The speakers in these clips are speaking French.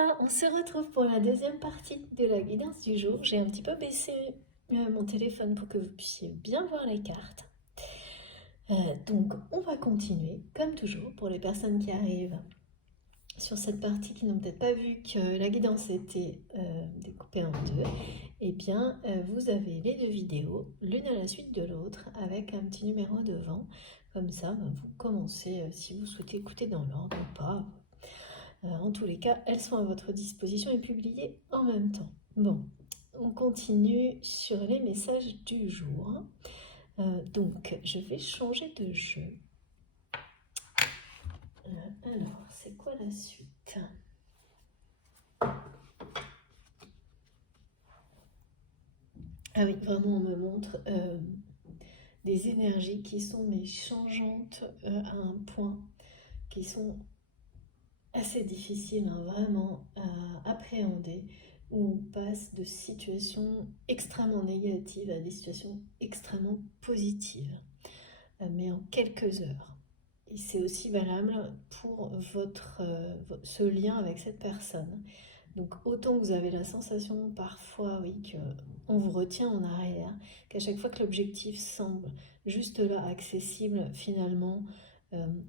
Voilà, on se retrouve pour la deuxième partie de la guidance du jour. J'ai un petit peu baissé mon téléphone pour que vous puissiez bien voir les cartes. Donc on va continuer, comme toujours, pour les personnes qui arrivent sur cette partie qui n'ont peut-être pas vu que la guidance était découpée en deux. Eh bien, vous avez les deux vidéos, l'une à la suite de l'autre, avec un petit numéro devant. Comme ça, vous commencez, si vous souhaitez écouter dans l'ordre ou pas. En tous les cas, elles sont à votre disposition et publiées en même temps. Bon, on continue sur les messages du jour. Donc, je vais changer de jeu. Alors, c'est quoi la suite? Ah oui, vraiment, on me montre des énergies qui sont mais changeantes à un point, qui sont assez difficiles vraiment à appréhender, où on passe de situations extrêmement négatives à des situations extrêmement positives, mais en quelques heures. Et c'est aussi valable pour ce lien avec cette personne. Donc autant vous avez la sensation parfois, oui, qu'on vous retient en arrière, qu'à chaque fois que l'objectif semble juste là, accessible, finalement,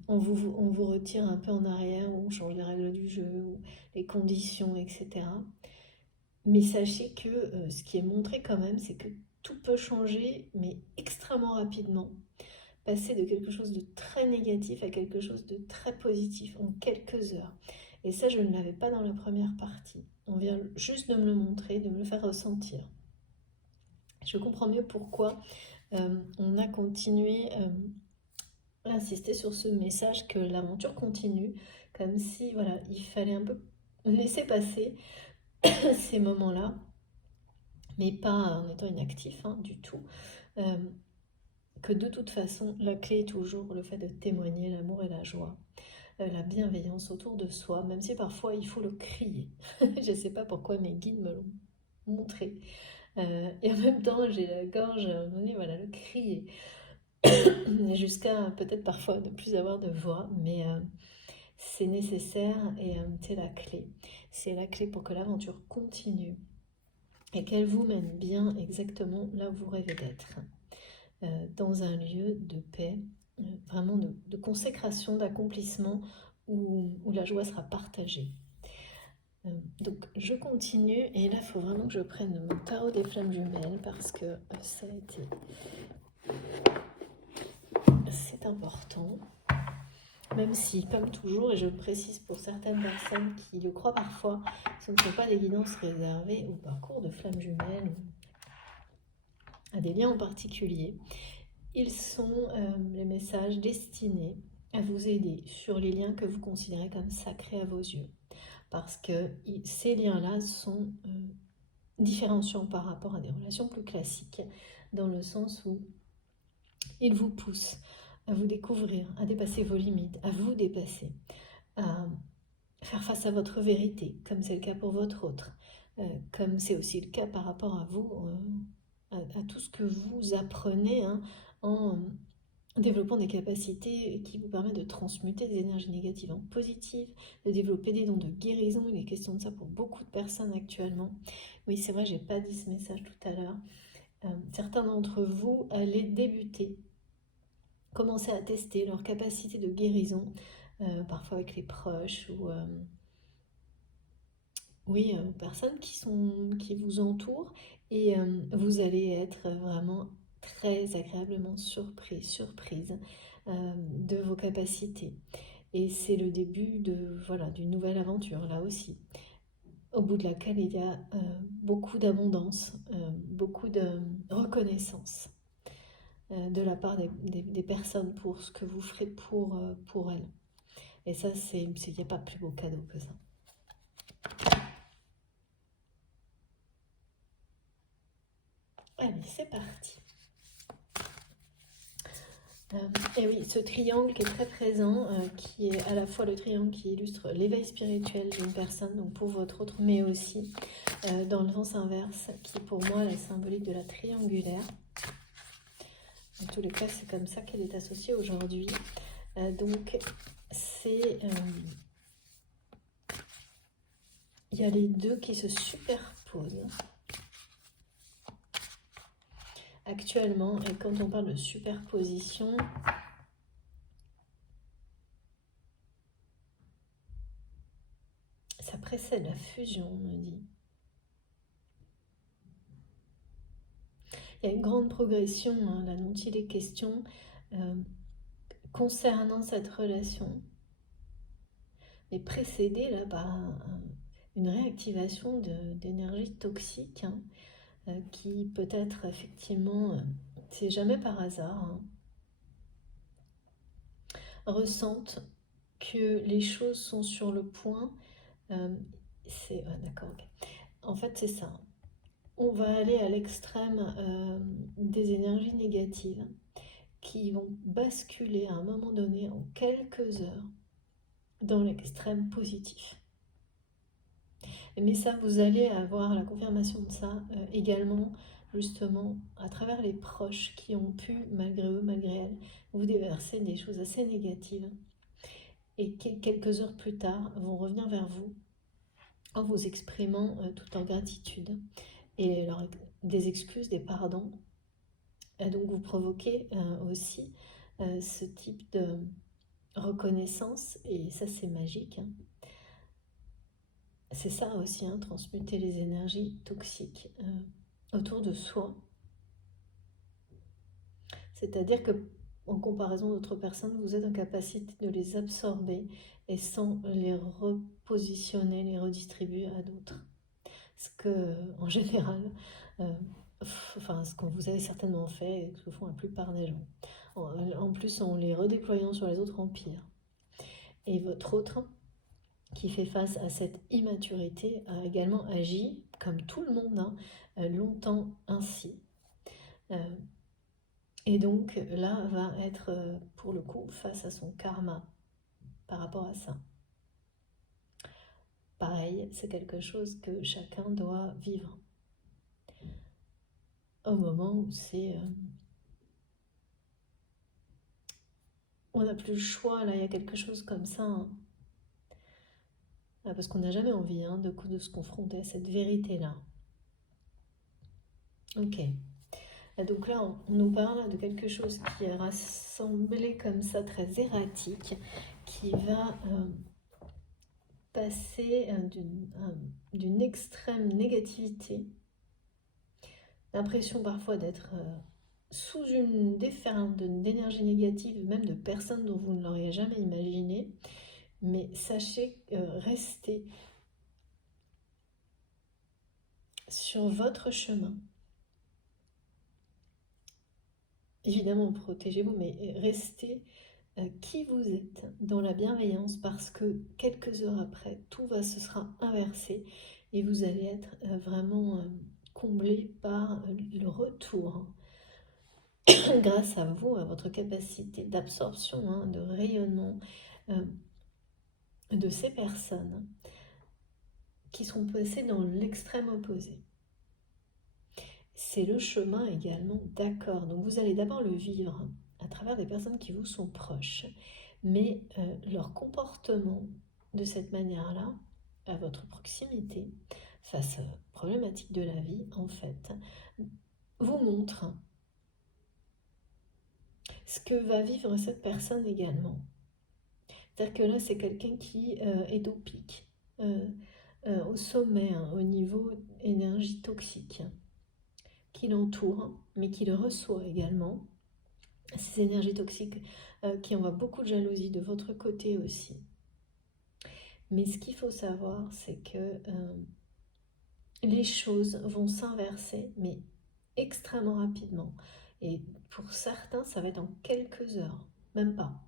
on vous retire un peu en arrière, ou on change les règles du jeu, ou les conditions, etc. Mais sachez que ce qui est montré quand même, c'est que tout peut changer, mais extrêmement rapidement. Passer de quelque chose de très négatif à quelque chose de très positif en quelques heures. Et ça, je ne l'avais pas dans la première partie. On vient juste de me le montrer, de me le faire ressentir. Je comprends mieux pourquoi on a continué à insister sur ce message que l'aventure continue, comme si voilà, il fallait un peu laisser passer ces moments-là, mais pas en étant inactif du tout. Que de toute façon, la clé est toujours le fait de témoigner l'amour et la joie, la bienveillance autour de soi, même si parfois il faut le crier. Je ne sais pas pourquoi mes guides me l'ont montré. Et en même temps, j'ai la gorge, à un moment donné, voilà, le crier. Jusqu'à peut-être parfois ne plus avoir de voix, mais c'est nécessaire et c'est la clé. C'est la clé pour que l'aventure continue et qu'elle vous mène bien exactement là où vous rêvez d'être. Dans un lieu de paix, vraiment de consécration, d'accomplissement, où la joie sera partagée. Donc je continue, et là il faut vraiment que je prenne mon tarot des flammes jumelles, parce que ça a été... c'est important. Même si, comme toujours, et je le précise pour certaines personnes qui le croient parfois, ce ne sont pas des guidances réservées au parcours de flammes jumelles ou à des liens en particulier. Ils sont les messages destinés à vous aider sur les liens que vous considérez comme sacrés à vos yeux. Parce que ces liens-là sont différenciants par rapport à des relations plus classiques, dans le sens où ils vous poussent à vous découvrir, à dépasser vos limites, à vous dépasser, à faire face à votre vérité, comme c'est le cas pour votre autre, comme c'est aussi le cas par rapport à vous, à tout ce que vous apprenez en développant des capacités qui vous permettent de transmuter des énergies négatives en positives, de développer des dons de guérison. Il est question de ça pour beaucoup de personnes actuellement. Oui, c'est vrai, j'ai pas dit ce message tout à l'heure. Certains d'entre vous allaient débuter, commencer à tester leur capacité de guérison, parfois avec les proches ou personnes qui vous entourent, et vous allez être vraiment très agréablement surprise de vos capacités. Et c'est le début d'une nouvelle aventure, là aussi, au bout de laquelle il y a beaucoup d'abondance, beaucoup de reconnaissance de la part des personnes pour ce que vous ferez pour elles. Et ça, il n'y a pas plus beau cadeau que ça. Allez, c'est parti. Et oui, ce triangle qui est très présent, qui est à la fois le triangle qui illustre l'éveil spirituel d'une personne, donc pour votre autre, mais aussi dans le sens inverse, qui pour moi est la symbolique de la triangulaire. En tous les cas, c'est comme ça qu'elle est associée aujourd'hui. Donc, c'est il y a les deux qui se superposent actuellement. Et quand on parle de superposition, ça précède la fusion, on me dit. Il y a une grande progression, hein, là dont il est question, concernant cette relation, mais précédée là par une réactivation d'énergie toxique, hein, qui peut être effectivement, c'est jamais par hasard, hein, ressentent que les choses sont sur le point. D'accord, ok. En fait, c'est ça. On va aller à l'extrême des énergies négatives qui vont basculer à un moment donné, en quelques heures, dans l'extrême positif. Mais ça, vous allez avoir la confirmation de ça également, justement, à travers les proches qui ont pu, malgré eux, malgré elles, vous déverser des choses assez négatives. Et qui, quelques heures plus tard, vont revenir vers vous en vous exprimant tout en gratitude et des excuses, des pardons. Donc vous provoquez aussi ce type de reconnaissance, et ça c'est magique, hein. C'est ça aussi, hein, transmuter les énergies toxiques autour de soi. C'est-à-dire que, en comparaison d'autres personnes, vous êtes en capacité de les absorber et sans les repositionner, les redistribuer à d'autres. Ce que, en général, ce que vous avez certainement fait et ce que font la plupart des gens. En plus, en les redéployant sur les autres empires. Et votre autre, qui fait face à cette immaturité, a également agi, comme tout le monde, hein, longtemps ainsi. Et donc là, va être, pour le coup, face à son karma par rapport à ça. Pareil, c'est quelque chose que chacun doit vivre. Au moment où c'est... on n'a plus le choix, là, il y a quelque chose comme ça, hein. Parce qu'on n'a jamais envie, hein, de se confronter à cette vérité-là. Ok. Donc là, on nous parle de quelque chose qui est rassemblé comme ça, très erratique, qui va passer d'une extrême négativité, l'impression parfois d'être sous une déferlante d'énergie négative, même de personnes dont vous ne l'auriez jamais imaginé. Mais sachez rester sur votre chemin. Évidemment, protégez-vous, mais restez qui vous êtes dans la bienveillance, parce que quelques heures après, tout se sera inversé et vous allez être vraiment comblé par le retour grâce à vous, à votre capacité d'absorption, hein, de rayonnement de ces personnes qui sont passées dans l'extrême opposé. C'est le chemin également, d'accord. Donc vous allez d'abord le vivre à travers des personnes qui vous sont proches, mais leur comportement de cette manière-là, à votre proximité, face aux problématiques de la vie, en fait, vous montre ce que va vivre cette personne également. C'est-à-dire que là, c'est quelqu'un qui est au pic, au sommet, hein, au niveau énergie toxique, qui l'entoure, mais qui le reçoit également. Ces énergies toxiques qui envoient beaucoup de jalousie de votre côté aussi. Mais ce qu'il faut savoir, c'est que les choses vont s'inverser, mais extrêmement rapidement. Et pour certains, ça va être en quelques heures, même pas.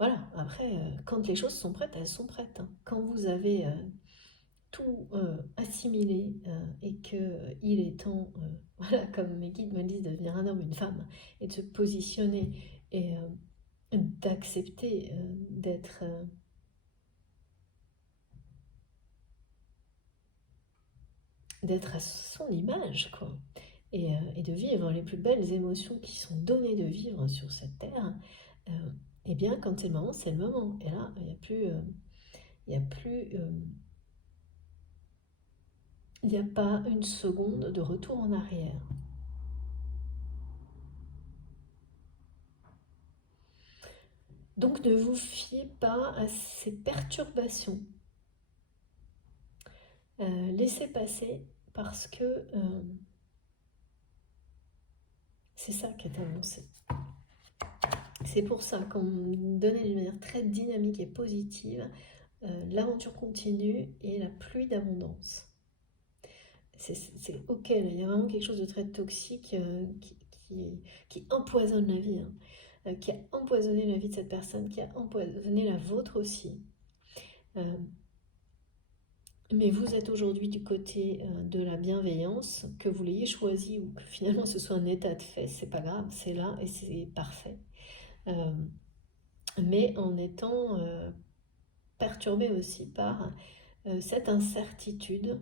Voilà, après, quand les choses sont prêtes, elles sont prêtes, hein. Quand vous avez tout assimilé et qu'il est temps, voilà, comme mes guides me disent, de devenir un homme, une femme, et de se positionner et d'accepter d'être à son image, quoi, et de vivre les plus belles émotions qui sont données de vivre sur cette terre, et bien quand c'est le moment, c'est le moment. Et là, il n'y a plus Il n'y a plus... il n'y a pas une seconde de retour en arrière. Donc ne vous fiez pas à ces perturbations. Laissez passer parce que c'est ça qui est annoncé. C'est pour ça qu'on donnait d'une manière très dynamique et positive l'aventure continue et la pluie d'abondance. C'est ok, là, il y a vraiment quelque chose de très toxique qui empoisonne la vie, qui a empoisonné la vie de cette personne, qui a empoisonné la vôtre aussi. Mais vous êtes aujourd'hui du côté de la bienveillance, que vous l'ayez choisi ou que finalement ce soit un état de fait, c'est pas grave, c'est là et c'est parfait. Mais en étant perturbé aussi par cette incertitude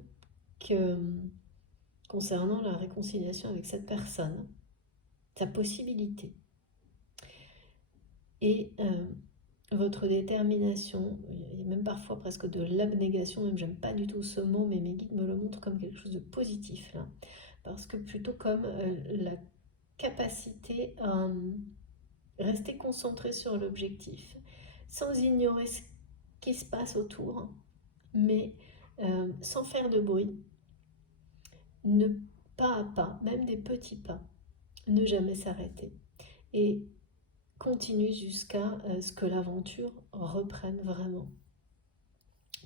que, concernant la réconciliation avec cette personne, sa possibilité. Et votre détermination, et même parfois presque de l'abnégation, même j'aime pas du tout ce mot, mais mes guides me le montrent comme quelque chose de positif là, parce que plutôt comme la capacité à rester concentré sur l'objectif, sans ignorer ce qui se passe autour, mais sans faire de bruit, ne pas à pas, même des petits pas, ne jamais s'arrêter et continue jusqu'à ce que l'aventure reprenne vraiment.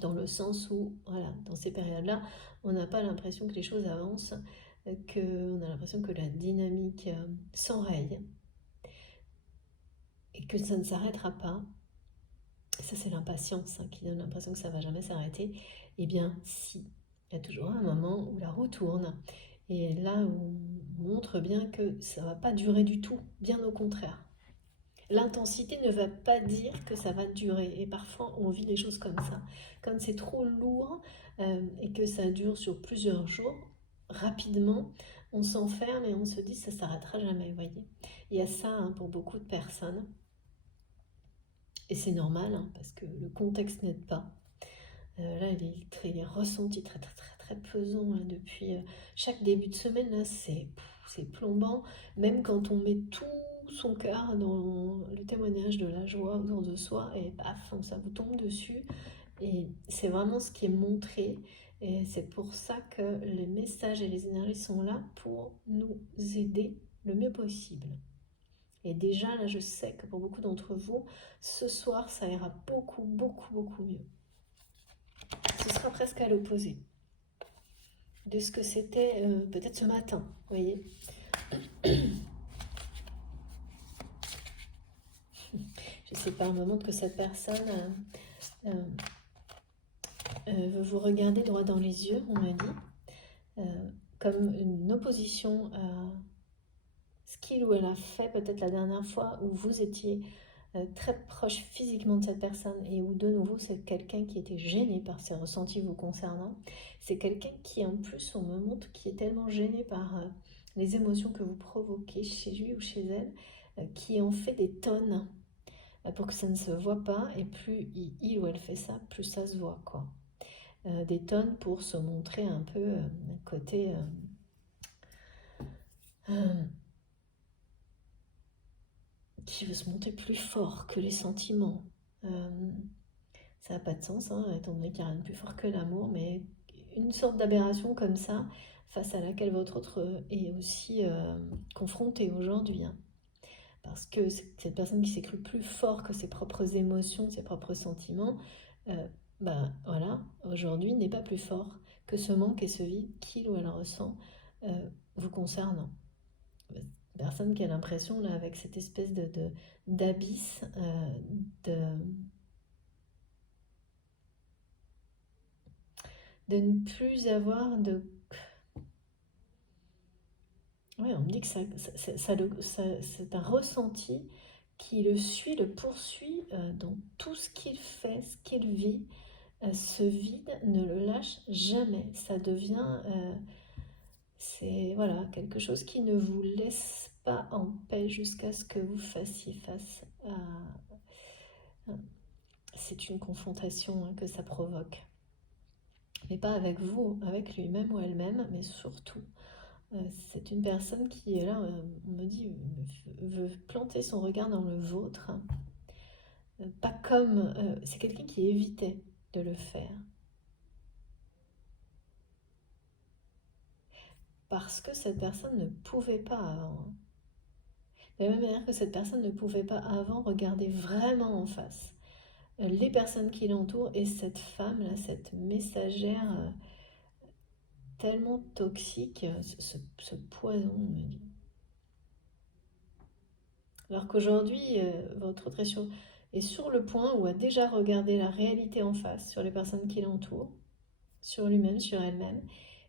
Dans le sens où, voilà, dans ces périodes-là, on n'a pas l'impression que les choses avancent, qu'on a l'impression que la dynamique s'enraye et que ça ne s'arrêtera pas. Ça, c'est l'impatience qui donne l'impression que ça ne va jamais s'arrêter. Eh bien, si. Il y a toujours un moment où la roue tourne. Et là, on montre bien que ça ne va pas durer du tout. Bien au contraire. L'intensité ne va pas dire que ça va durer. Et parfois, on vit des choses comme ça. Quand c'est trop lourd et que ça dure sur plusieurs jours, rapidement, on s'enferme et on se dit ça ne s'arrêtera jamais. Voyez. Il y a ça pour beaucoup de personnes. Et c'est normal, parce que le contexte n'aide pas. Là, il est ressenti très, très, très, très pesant depuis chaque début de semaine. Là, c'est plombant. Même quand on met tout son cœur dans le témoignage de la joie autour de soi, et paf, ça vous tombe dessus. Et c'est vraiment ce qui est montré. Et c'est pour ça que les messages et les énergies sont là pour nous aider le mieux possible. Et déjà, là, je sais que pour beaucoup d'entre vous, ce soir, ça ira beaucoup, beaucoup, beaucoup mieux. Ce sera presque à l'opposé de ce que c'était peut-être ce matin, vous voyez. Je sais par moment que cette personne veut vous regarder droit dans les yeux, on me dit, comme une opposition à ce qu'il ou elle a fait peut-être la dernière fois où vous étiez très proche physiquement de cette personne et où de nouveau c'est quelqu'un qui était gêné par ses ressentis vous concernant. C'est quelqu'un qui en plus on me montre qui est tellement gêné par les émotions que vous provoquez chez lui ou chez elle, qui en fait des tonnes pour que ça ne se voit pas, et plus il ou elle fait ça, plus ça se voit quoi. Des tonnes pour se montrer un peu côté qui veut se montrer plus fort que les sentiments. Ça n'a pas de sens, étant donné qu'il n'y a rien de plus fort que l'amour, mais une sorte d'aberration comme ça, face à laquelle votre autre est aussi confronté aujourd'hui. Parce que cette personne qui s'est crue plus fort que ses propres émotions, ses propres sentiments, voilà, aujourd'hui n'est pas plus fort que ce manque et ce vide qu'il ou elle ressent vous concernant. Personne qui a l'impression, là, avec cette espèce d'abysse, de ne plus avoir de... Ouais, on me dit que c'est un ressenti qui le suit, le poursuit dans tout ce qu'il fait, ce qu'il vit. Ce vide ne le lâche jamais. Ça devient... c'est voilà, quelque chose qui ne vous laisse pas en paix jusqu'à ce que vous fassiez face c'est une confrontation que ça provoque. Mais pas avec vous, avec lui-même ou elle-même, mais surtout, c'est une personne qui est là, on me dit, veut planter son regard dans le vôtre. Pas comme... c'est quelqu'un qui évitait de le faire. Parce que cette personne ne pouvait pas avant. De la même manière que cette personne ne pouvait pas avant regarder vraiment en face les personnes qui l'entourent et cette femme, là, cette messagère tellement toxique, ce poison, on me dit. Alors qu'aujourd'hui, votre autre est sur le point ou a déjà regardé la réalité en face sur les personnes qui l'entourent, sur lui-même, sur elle-même,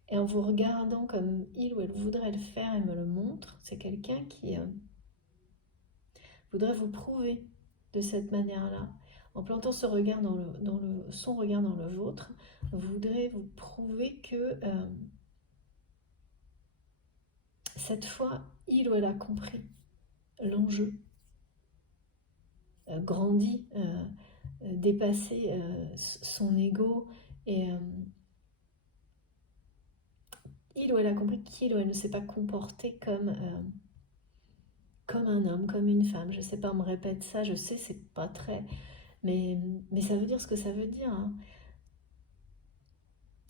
et en vous regardant comme il ou elle voudrait le faire et me le montre, c'est quelqu'un qui voudrait vous prouver de cette manière-là. En plantant son regard dans le vôtre, voudrait vous prouver que cette fois, il ou elle a compris l'enjeu, grandi, dépassé son ego et il ou elle a compris qu'il ou elle ne s'est pas comporté comme un homme, comme une femme. Je sais pas, on me répète ça, je sais, c'est pas très... Mais ça veut dire ce que ça veut dire. Hein.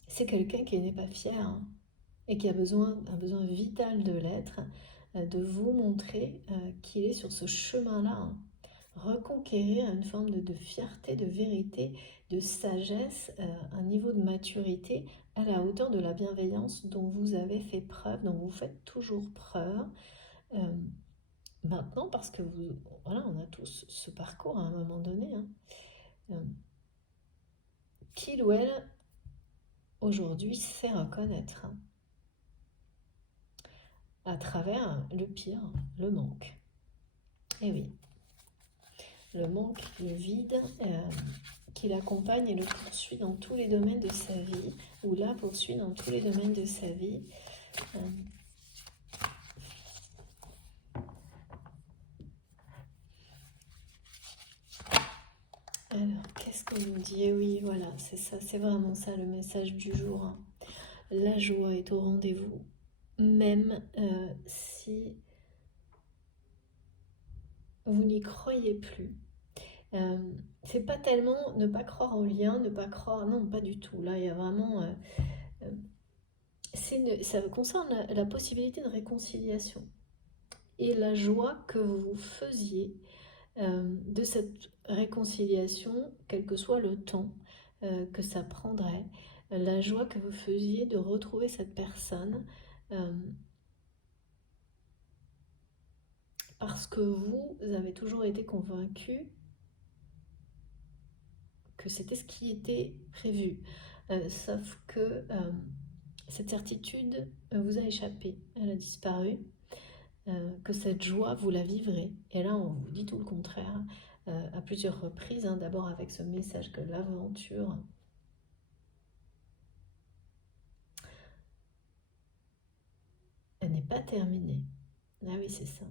C'est quelqu'un qui n'est pas fier hein, et qui a un besoin vital de l'être, de vous montrer qu'il est sur ce chemin-là. Hein. Reconquérir une forme de fierté, de vérité, de sagesse, un niveau de maturité à la hauteur de la bienveillance dont vous avez fait preuve, dont vous faites toujours preuve. Maintenant, parce que voilà, on a tous ce parcours à un moment donné, hein, qu'il ou elle, aujourd'hui, sait reconnaître hein, à travers le pire, le manque. Et oui, le manque, le vide, qui l'accompagne et le poursuit dans tous les domaines de sa vie, ou la poursuit dans tous les domaines de sa vie. Alors, qu'est-ce qu'on nous dit? Eh oui, voilà, c'est ça, c'est vraiment ça le message du jour. Hein. La joie est au rendez-vous, même si vous n'y croyez plus. C'est pas tellement ne pas croire au lien, ne pas croire, non, pas du tout. Là, il y a vraiment... ça concerne la possibilité de réconciliation et la joie que vous faisiez de cette réconciliation, quel que soit le temps que ça prendrait, la joie que vous faisiez de retrouver cette personne parce que vous avez toujours été convaincu que c'était ce qui était prévu. Sauf que cette certitude vous a échappé, elle a disparu, que cette joie, vous la vivrez. Et là, on vous dit tout le contraire, à plusieurs reprises, hein, d'abord avec ce message que l'aventure elle n'est pas terminée. Ah oui, c'est ça.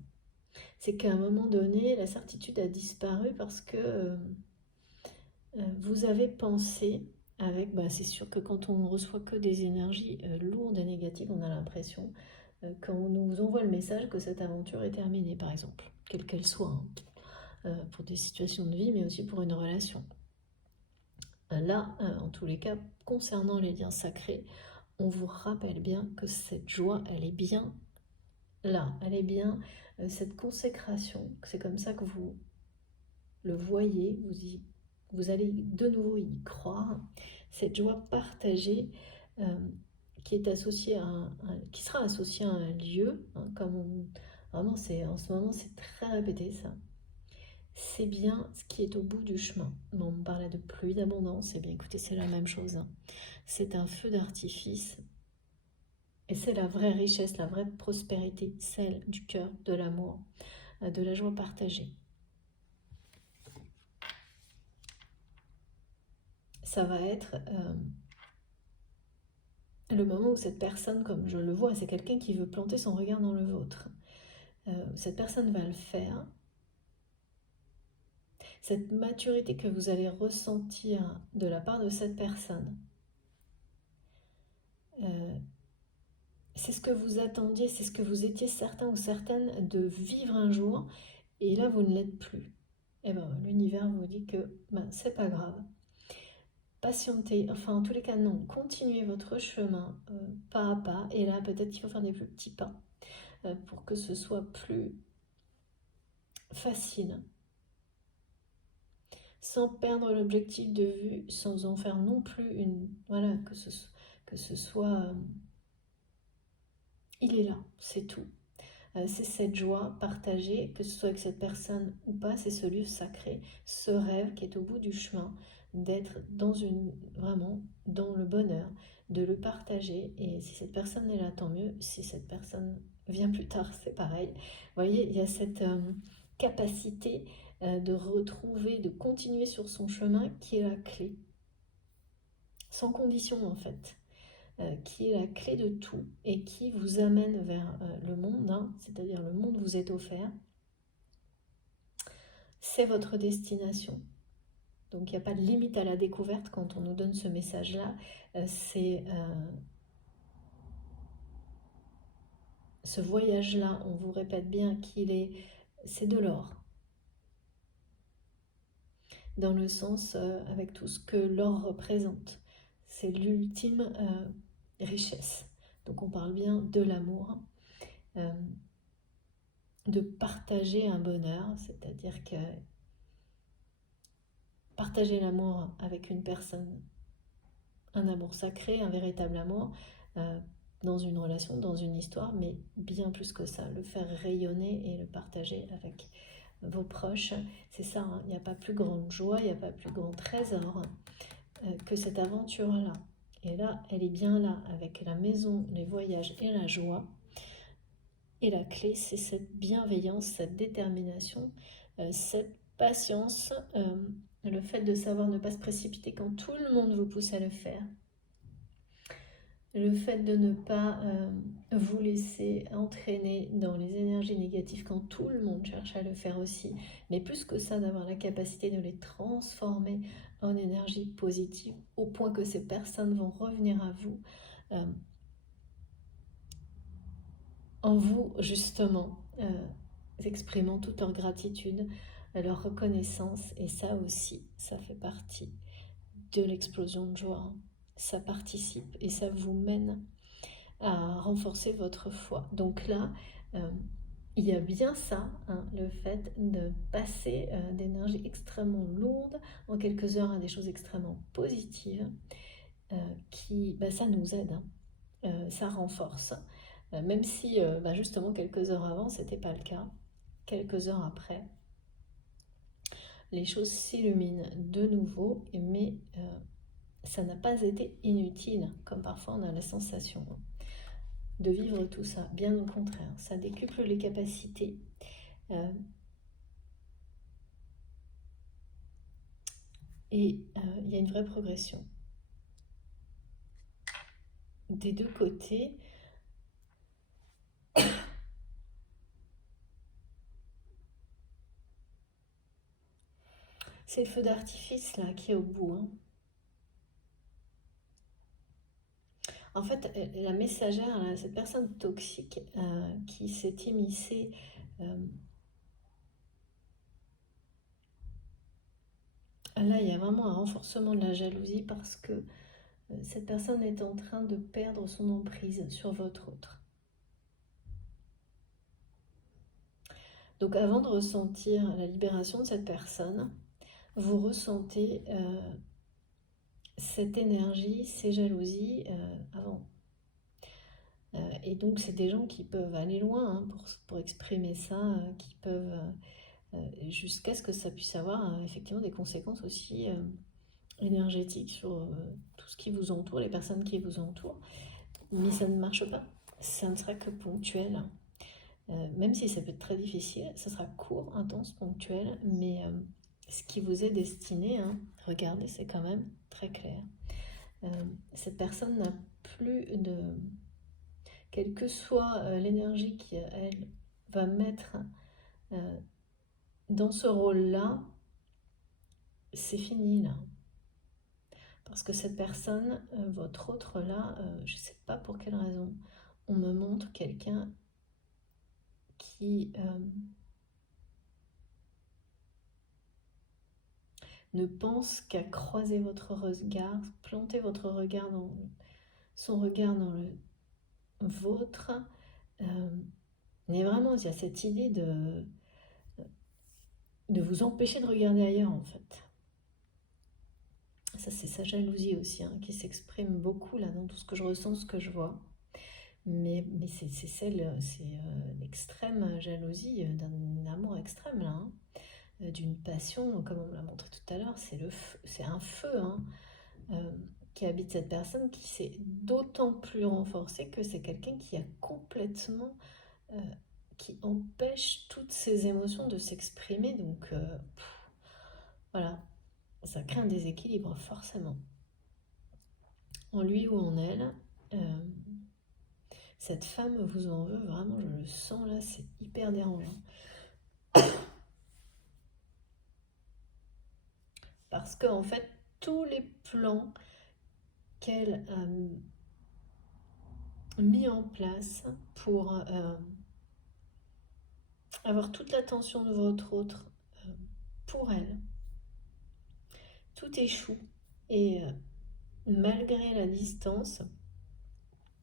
C'est qu'à un moment donné, la certitude a disparu parce que vous avez pensé avec, c'est sûr que quand on ne reçoit que des énergies lourdes et négatives, on a l'impression, quand on nous envoie le message que cette aventure est terminée, par exemple, quelle qu'elle soit, hein, pour des situations de vie, mais aussi pour une relation. Là, en tous les cas, concernant les liens sacrés, on vous rappelle bien que cette joie, elle est bien là, elle est bien cette consécration, c'est comme ça que vous le voyez, vous allez de nouveau y croire, cette joie partagée qui est associée qui sera associée à un lieu, hein, vraiment en ce moment c'est très répété ça. C'est bien ce qui est au bout du chemin. Bon, on me parlait de pluie, d'abondance, et bien écoutez, c'est la même chose. Hein. C'est un feu d'artifice. Et c'est la vraie richesse, la vraie prospérité, celle du cœur, de l'amour, de la joie partagée. Ça va être le moment où cette personne, comme je le vois, c'est quelqu'un qui veut planter son regard dans le vôtre. Cette personne va le faire. cette maturité que vous allez ressentir de la part de cette personne, c'est ce que vous attendiez, c'est ce que vous étiez certain ou certaine de vivre un jour, et là vous ne l'êtes plus. Et bien l'univers vous dit que c'est pas grave. Patientez, enfin en tous les cas non, continuez votre chemin pas à pas, et là peut-être qu'il faut faire des plus petits pas pour que ce soit plus facile, sans perdre l'objectif de vue, sans en faire non plus une... Voilà, que ce soit... il est là, c'est tout. C'est cette joie partagée, que ce soit avec cette personne ou pas, c'est ce lieu sacré, ce rêve qui est au bout du chemin, d'être vraiment dans le bonheur, de le partager. Et si cette personne est là, tant mieux. Si cette personne vient plus tard, c'est pareil. Vous voyez, il y a cette capacité de retrouver, de continuer sur son chemin qui est la clé. Sans condition en fait. Qui est la clé de tout et qui vous amène vers le monde, hein, c'est-à-dire le monde vous est offert. C'est votre destination. Donc il n'y a pas de limite à la découverte quand on nous donne ce message-là. Ce voyage-là, on vous répète bien c'est de l'or. Dans le sens avec tout ce que l'or représente. C'est l'ultime richesse. Donc on parle bien de l'amour. De partager un bonheur, c'est-à-dire que partager l'amour avec une personne, un amour sacré, un véritable amour, dans une relation, dans une histoire, mais bien plus que ça, le faire rayonner et le partager avec vos proches, c'est ça, hein, il n'y a pas plus grande joie, il n'y a pas plus grand trésor que cette aventure-là. Et là, elle est bien là, avec la maison, les voyages et la joie. Et la clé, c'est cette bienveillance, cette détermination, cette patience, le fait de savoir ne pas se précipiter quand tout le monde vous pousse à le faire. Le fait de ne pas vous laisser entraîner dans les énergies négatives quand tout le monde cherche à le faire aussi. Mais plus que ça, d'avoir la capacité de les transformer en énergie positive au point que ces personnes vont revenir à vous. En vous, justement, exprimant toute leur gratitude, leur reconnaissance, et ça aussi, ça fait partie de l'explosion de joie. Ça participe et ça vous mène à renforcer votre foi. Donc là, il y a bien ça, hein, le fait de passer d'énergie extrêmement lourde en quelques heures à des choses extrêmement positives, ça nous aide, hein, ça renforce. Même si justement quelques heures avant c'était pas le cas, quelques heures après les choses s'illuminent de nouveau, mais ça n'a pas été inutile comme parfois on a la sensation de vivre tout ça. Bien au contraire, ça décuple les capacités et il y a une vraie progression des deux côtés. C'est le feu d'artifice là qui est au bout, hein. En fait, la messagère, là, cette personne toxique qui s'est immiscée là, il y a vraiment un renforcement de la jalousie parce que cette personne est en train de perdre son emprise sur votre autre. Donc avant de ressentir la libération de cette personne, vous ressentez cette énergie, ces jalousies avant. Et donc c'est des gens qui peuvent aller loin hein, pour exprimer ça, qui peuvent jusqu'à ce que ça puisse avoir effectivement des conséquences aussi énergétiques sur tout ce qui vous entoure, les personnes qui vous entourent. Mais ça ne marche pas, ça ne sera que ponctuel. Même si ça peut être très difficile, ça sera court, intense, ponctuel, mais ce qui vous est destiné, hein, regardez, c'est quand même très clair. Cette personne n'a plus de... Quelle que soit l'énergie qu'elle va mettre dans ce rôle-là, c'est fini là. Parce que cette personne, votre autre là, je ne sais pas pour quelle raison, on me montre quelqu'un qui ne pense qu'à croiser votre regard, planter votre regard dans son regard dans le vôtre. Mais vraiment, il y a cette idée de vous empêcher de regarder ailleurs en fait. Ça, c'est sa jalousie aussi, hein, qui s'exprime beaucoup là dans tout ce que je ressens, ce que je vois. Mais c'est l'extrême jalousie d'un amour extrême là, hein, d'une passion, comme on me l'a montré tout à l'heure. C'est un feu, hein, qui habite cette personne, qui s'est d'autant plus renforcé que c'est quelqu'un qui a complètement, qui empêche toutes ces émotions de s'exprimer. Donc voilà, ça crée un déséquilibre forcément. En lui ou en elle, cette femme vous en veut, vraiment, je le sens là, c'est hyper dérangeant. Parce que en fait, tous les plans qu'elle a mis en place pour avoir toute l'attention de votre autre pour elle, tout échoue. Et malgré la distance,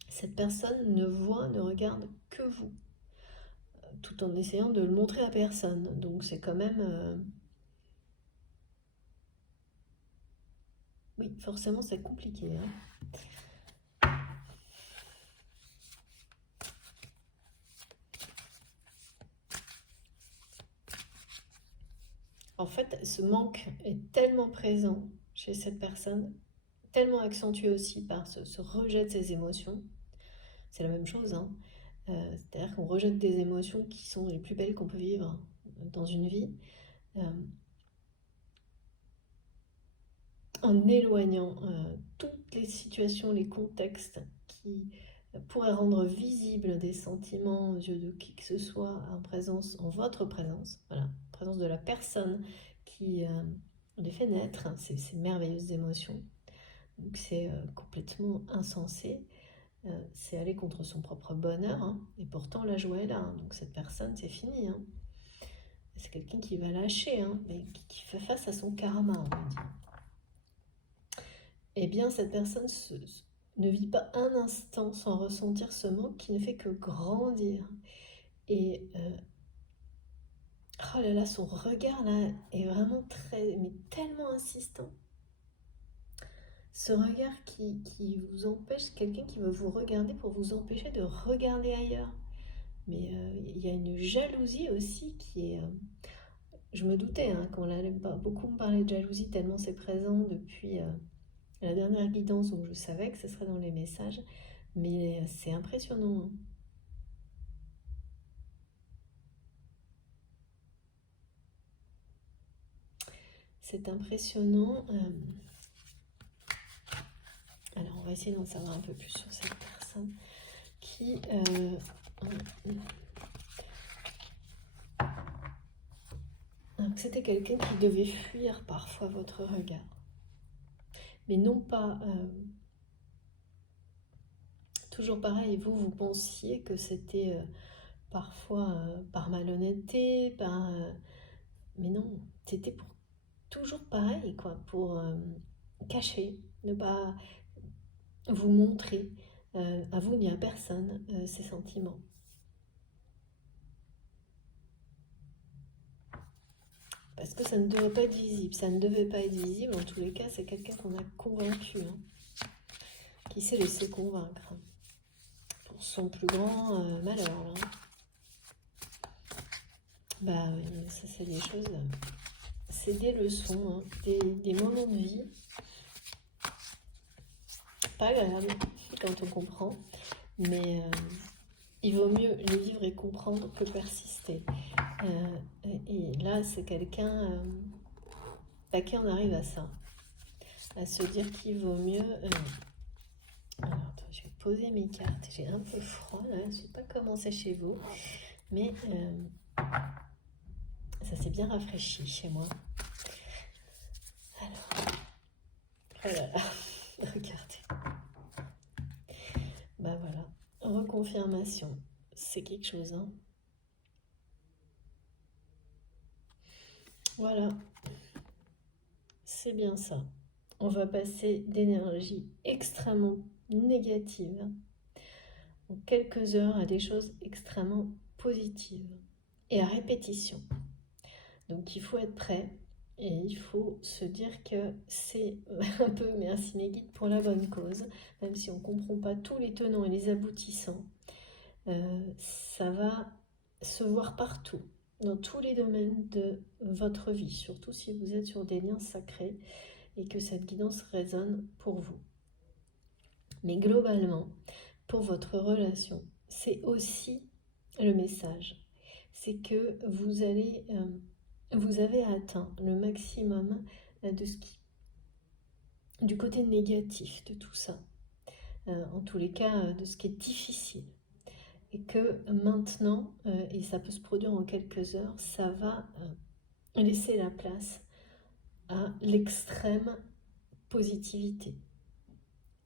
cette personne ne voit, ne regarde que vous, tout en essayant de le montrer à personne. Donc c'est quand même... oui, forcément c'est compliqué. Hein. En fait, ce manque est tellement présent chez cette personne, tellement accentué aussi par ce rejet de ses émotions. C'est la même chose, hein. C'est-à-dire qu'on rejette des émotions qui sont les plus belles qu'on peut vivre dans une vie, en éloignant toutes les situations, les contextes qui pourraient rendre visibles des sentiments aux yeux de qui que ce soit en votre présence, voilà, en présence de la personne qui les fait naître, hein, ces merveilleuses émotions. Donc c'est complètement insensé. C'est aller contre son propre bonheur, hein, et pourtant la joie est là, hein, donc cette personne c'est fini, hein. C'est quelqu'un qui va lâcher, hein, mais qui fait face à son karma, on va dire. Eh bien cette personne ne vit pas un instant sans ressentir ce manque qui ne fait que grandir. Et oh là là, son regard là est vraiment mais tellement insistant. Ce regard qui vous empêche, quelqu'un qui veut vous regarder pour vous empêcher de regarder ailleurs. Mais il y a une jalousie aussi qui est... je me doutais, hein, qu'on allait beaucoup me parler de jalousie tellement c'est présent depuis la dernière guidance, donc je savais que ce serait dans les messages. Mais c'est impressionnant, hein. C'est impressionnant. Alors, on va essayer d'en savoir un peu plus sur cette personne qui... c'était quelqu'un qui devait fuir parfois votre regard. Mais non pas... toujours pareil, vous pensiez que c'était parfois par malhonnêteté, mais non, c'était pour toujours pareil, quoi, pour cacher, ne pas vous montrer à vous ni à personne ces sentiments. Parce que ça ne devait pas être visible. Ça ne devait pas être visible. En tous les cas, c'est quelqu'un qu'on a convaincu, hein, qui s'est laissé convaincre, hein, pour son plus grand malheur. Hein. Bah oui, ça c'est des choses, c'est des leçons, hein, des moments de vie pas agréables quand on comprend, mais il vaut mieux les vivre et comprendre que persister. Et là, c'est quelqu'un qui en arrive à ça, à se dire qu'il vaut mieux... alors, attends, je vais poser mes cartes. J'ai un peu froid, là. Je ne sais pas comment c'est chez vous, mais ça s'est bien rafraîchi chez moi. Oh là là, regardez. Bah voilà, reconfirmation, c'est quelque chose, hein. Voilà, c'est bien ça. On va passer d'énergie extrêmement négative en quelques heures à des choses extrêmement positives et à répétition. Donc il faut être prêt et il faut se dire que c'est un peu merci mes guides pour la bonne cause, même si on ne comprend pas tous les tenants et les aboutissants. Ça va se voir partout, dans tous les domaines de votre vie, surtout si vous êtes sur des liens sacrés et que cette guidance résonne pour vous. Mais globalement, pour votre relation, c'est aussi le message. C'est que vous avez atteint le maximum de du côté négatif de tout ça. En tous les cas, de ce qui est difficile. Et que maintenant, et ça peut se produire en quelques heures, ça va laisser la place à l'extrême positivité,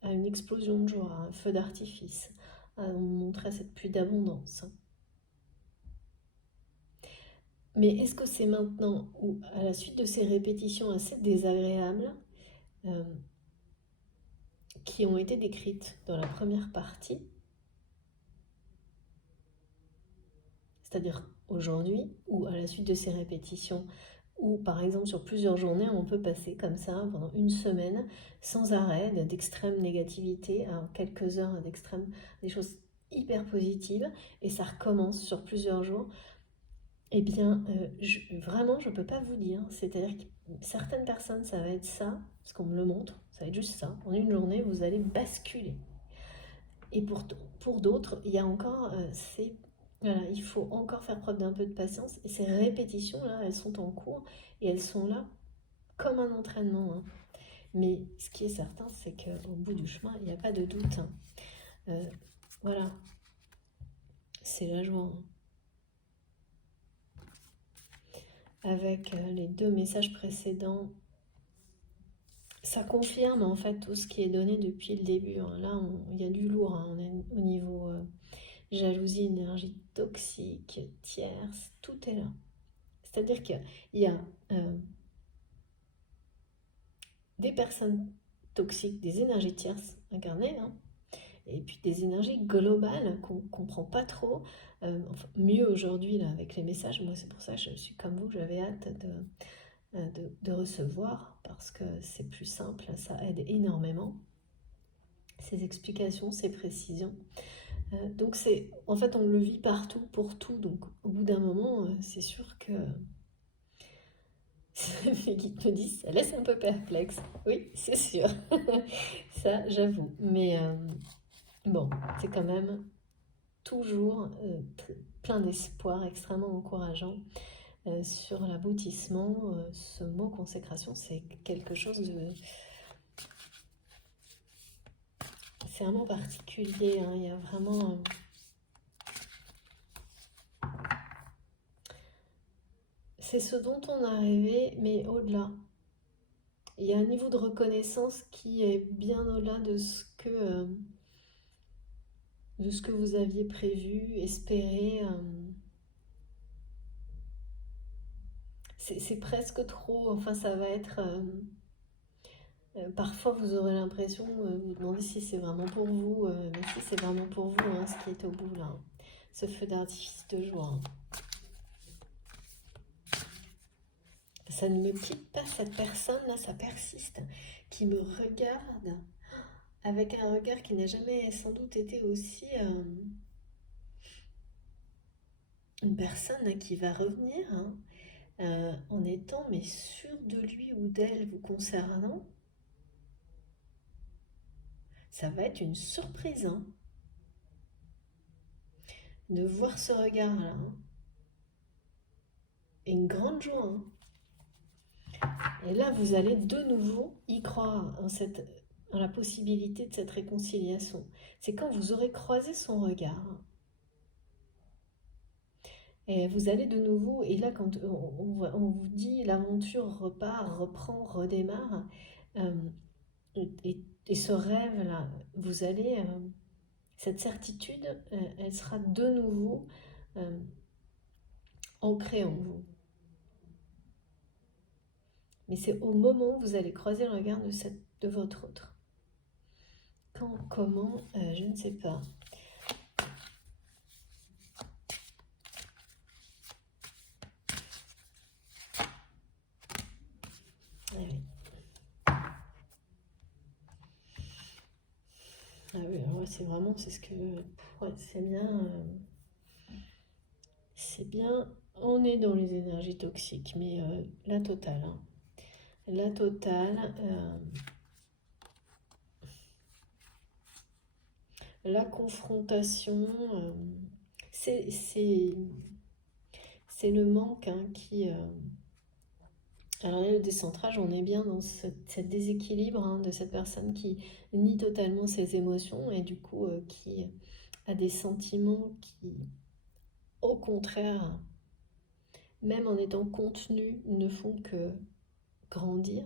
à une explosion de joie, à un feu d'artifice, à montrer cette pluie d'abondance. Mais est-ce que c'est maintenant ou à la suite de ces répétitions assez désagréables qui ont été décrites dans la première partie, c'est-à-dire aujourd'hui ou à la suite de ces répétitions, ou par exemple sur plusieurs journées, on peut passer comme ça pendant une semaine sans arrêt d'extrême négativité à quelques heures d'extrême, des choses hyper positives, et ça recommence sur plusieurs jours. Eh bien, vraiment, je ne peux pas vous dire. C'est-à-dire que certaines personnes, ça va être ça, parce qu'on me le montre, ça va être juste ça. En une journée, vous allez basculer. Et pour d'autres, il y a encore, voilà, il faut encore faire preuve d'un peu de patience. Et ces répétitions-là, elles sont en cours et elles sont là comme un entraînement, hein. Mais ce qui est certain, c'est qu'au bout du chemin, il n'y a pas de doute, hein. Voilà, c'est la joie, hein. Avec les deux messages précédents, ça confirme en fait tout ce qui est donné depuis le début, hein. Là, il y a du lourd, hein. On est au niveau jalousie, énergie toxique, tierce, tout est là. C'est-à-dire qu'il y a des personnes toxiques, des énergies tierces incarnées, hein, et puis des énergies globales qu'on ne comprend pas trop. Enfin, mieux aujourd'hui là avec les messages, moi c'est pour ça que je suis comme vous, j'avais hâte de recevoir parce que c'est plus simple, ça aide énormément. Ces explications, ces précisions. Donc c'est, en fait, on le vit partout pour tout. Donc au bout d'un moment, c'est sûr que mes guides me disent, ça laisse un peu perplexe. Oui, c'est sûr. Ça, j'avoue. Mais bon, c'est quand même toujours plein d'espoir, extrêmement encourageant sur l'aboutissement. Ce mot consécration, c'est quelque chose de... C'est un mot particulier, hein. Il y a vraiment... c'est ce dont on a rêvé, mais au-delà. Il y a un niveau de reconnaissance qui est bien au-delà de ce que vous aviez prévu, espéré. C'est presque trop. Enfin, ça va être... parfois, vous aurez l'impression, vous demandez si c'est vraiment pour vous, mais si c'est vraiment pour vous, hein, ce qui est au bout là, hein. Ce feu d'artifice de joie, hein. Ça ne me quitte pas, cette personne-là, ça persiste, qui me regarde avec un regard qui n'a jamais sans doute été aussi... une personne qui va revenir, hein, en étant mais sûr de lui ou d'elle vous concernant. Ça va être une surprise, hein, de voir ce regard-là, hein. Et une grande joie, hein. Et là, vous allez de nouveau y croire en la possibilité de cette réconciliation. C'est quand vous aurez croisé son regard. Et vous allez de nouveau, et là, quand on vous dit l'aventure repart, reprend, redémarre, et ce rêve-là, vous allez, cette certitude, elle sera de nouveau ancrée en vous. Mais c'est au moment où vous allez croiser le regard de votre autre. Quand, comment, je ne sais pas. Ah oui. Ah oui, alors c'est vraiment, c'est ce que, ouais, c'est bien, on est dans les énergies toxiques, mais la totale, hein. La totale, la confrontation, c'est le manque, hein, qui... alors là, le décentrage, on est bien dans ce déséquilibre, hein, de cette personne qui nie totalement ses émotions et du coup qui a des sentiments qui, au contraire, même en étant contenus, ne font que grandir,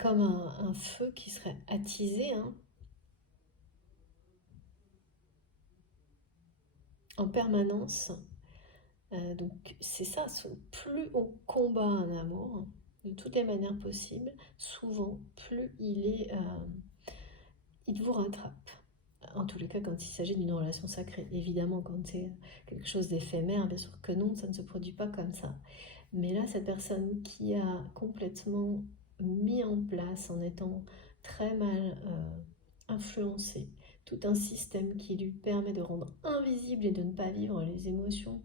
comme un feu qui serait attisé, hein, en permanence. Donc c'est ça, plus on combat un amour, de toutes les manières possibles, souvent plus il vous rattrape. En tous les cas, quand il s'agit d'une relation sacrée. Évidemment, quand c'est quelque chose d'éphémère, bien sûr que non, ça ne se produit pas comme ça. Mais là, cette personne qui a complètement mis en place, en étant très mal influencée, tout un système qui lui permet de rendre invisible et de ne pas vivre les émotions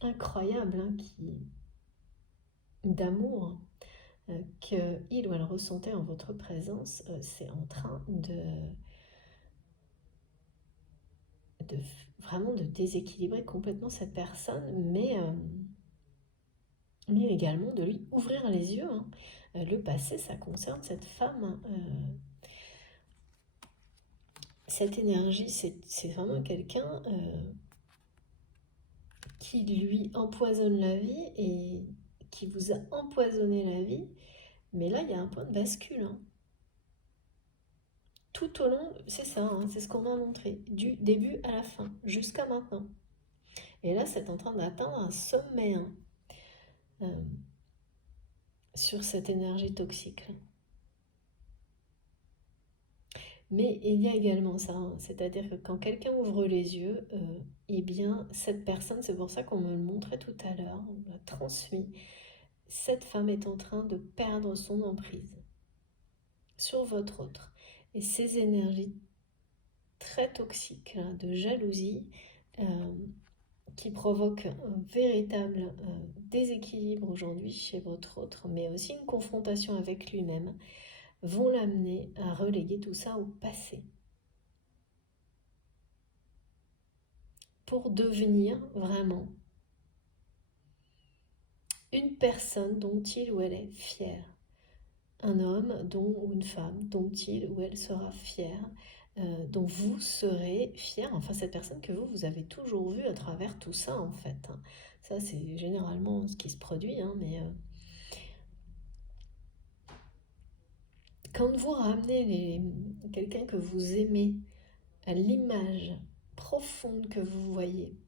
incroyables, hein, d'amour, qu'il ou elle ressentait en votre présence, c'est en train de vraiment de déséquilibrer complètement cette personne, mais également de lui ouvrir les yeux, hein. Le passé, ça concerne cette femme, hein. Cette énergie, c'est vraiment quelqu'un qui lui empoisonne la vie et qui vous a empoisonné la vie. Mais là, il y a un point de bascule, hein. Tout au long, c'est ça, hein, c'est ce qu'on m'a montré, du début à la fin, jusqu'à maintenant. Et là, c'est en train d'atteindre un sommet, hein, sur cette énergie toxique. Mais il y a également ça, hein, c'est-à-dire que quand quelqu'un ouvre les yeux, eh bien, cette personne, c'est pour ça qu'on me le montrait tout à l'heure, on m'a transmis, cette femme est en train de perdre son emprise sur votre autre. Et ces énergies très toxiques, hein, de jalousie, qui provoquent un véritable déséquilibre aujourd'hui chez votre autre, mais aussi une confrontation avec lui-même, vont l'amener à reléguer tout ça au passé, pour devenir vraiment une personne dont il ou elle est fier, un homme ou une femme dont il ou elle sera fier, dont vous serez fier, enfin cette personne que vous avez toujours vue à travers tout ça, en fait, hein. Ça, c'est généralement ce qui se produit, hein, mais quand vous ramenez quelqu'un que vous aimez à l'image profonde que vous voyez,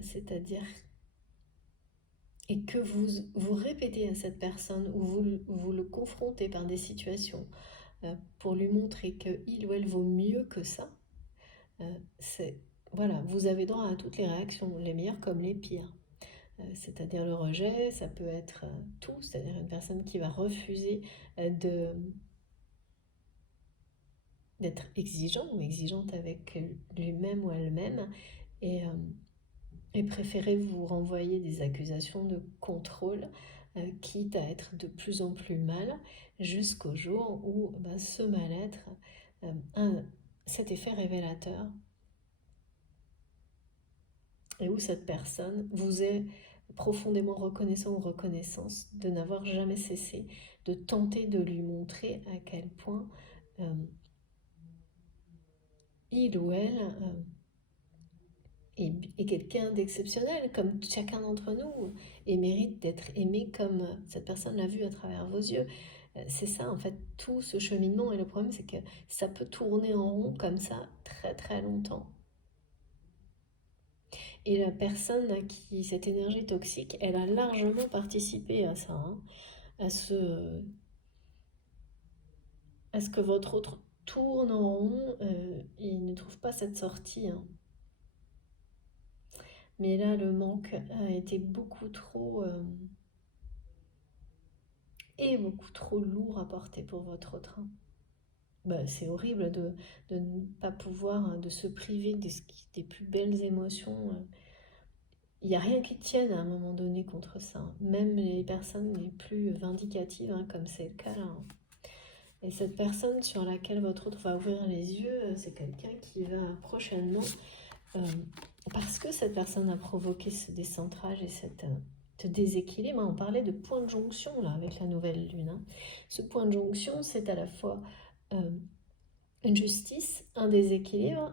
c'est-à-dire, et que vous répétez à cette personne ou vous le confrontez par des situations pour lui montrer qu'il ou elle vaut mieux que ça, voilà, vous avez droit à toutes les réactions, les meilleures comme les pires. C'est-à-dire le rejet, ça peut être tout, c'est-à-dire une personne qui va refuser d'être exigeant ou exigeante avec lui-même ou elle-même, et, préférer vous renvoyer des accusations de contrôle, quitte à être de plus en plus mal, jusqu'au jour où ce mal-être, cet effet révélateur, et où cette personne vous est profondément reconnaissant ou reconnaissance de n'avoir jamais cessé de tenter de lui montrer à quel point il ou elle est quelqu'un d'exceptionnel, comme chacun d'entre nous, et mérite d'être aimé comme cette personne l'a vu à travers vos yeux. C'est ça, en fait, tout ce cheminement. Et le problème, c'est que ça peut tourner en rond comme ça très très longtemps. Et la personne à qui cette énergie toxique, elle a largement participé à ça, hein, à ce que votre autre tourne en rond et ne trouve pas cette sortie, hein. Mais là, le manque a été beaucoup trop beaucoup trop lourd à porter pour votre autre, hein. Bah, c'est horrible de ne pas pouvoir, hein, de se priver des plus belles émotions. Il n'y a rien qui tienne à un moment donné contre ça, hein. Même les personnes les plus vindicatives, hein, comme c'est le cas là, hein. Et cette personne sur laquelle votre autre va ouvrir les yeux, c'est quelqu'un qui va prochainement, euh, parce que cette personne a provoqué ce décentrage et ce déséquilibre, hein. On parlait de point de jonction là avec la nouvelle lune, hein. Ce point de jonction, c'est à la fois une justice, un déséquilibre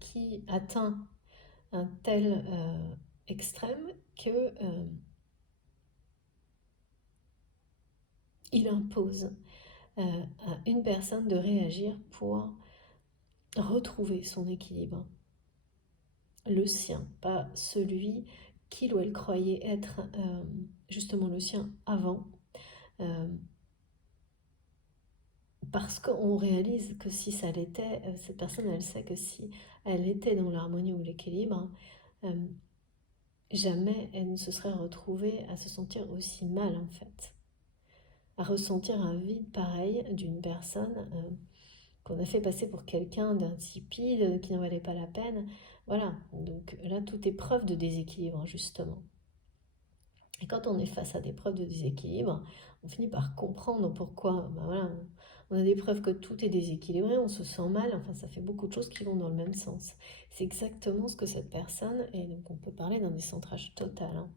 qui atteint un tel extrême que il impose à une personne de réagir pour retrouver son équilibre, le sien, pas celui qu'il ou elle croyait être justement le sien avant, euh, parce qu'on réalise que si ça l'était, cette personne, elle sait que si elle était dans l'harmonie ou l'équilibre, jamais elle ne se serait retrouvée à se sentir aussi mal en fait, à ressentir un vide pareil d'une personne qu'on a fait passer pour quelqu'un d'insipide, qui n'en valait pas la peine. Voilà, donc là tout est preuve de déséquilibre justement. Et quand on est face à des preuves de déséquilibre, on finit par comprendre pourquoi. Ben voilà, on a des preuves que tout est déséquilibré, on se sent mal, enfin ça fait beaucoup de choses qui vont dans le même sens. C'est exactement ce que cette personne, et donc on peut parler d'un décentrage total, hein.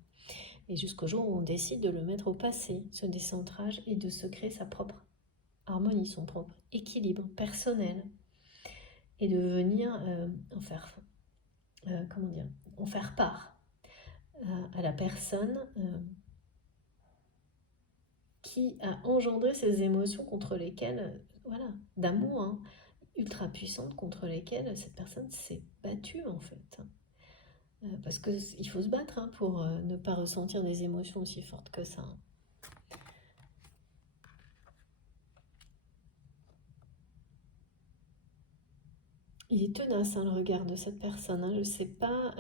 Et jusqu'au jour où on décide de le mettre au passé, ce décentrage, et de se créer sa propre harmonie, son propre équilibre personnel, et de venir en faire, comment dire, en faire part à la personne qui a engendré ces émotions contre lesquelles, voilà, d'amour, hein, ultra puissantes contre lesquelles cette personne s'est battue en fait. Parce qu'il faut se battre, hein, pour ne pas ressentir des émotions aussi fortes que ça, hein. Il est tenace, hein, le regard de cette personne, hein. Je ne sais pas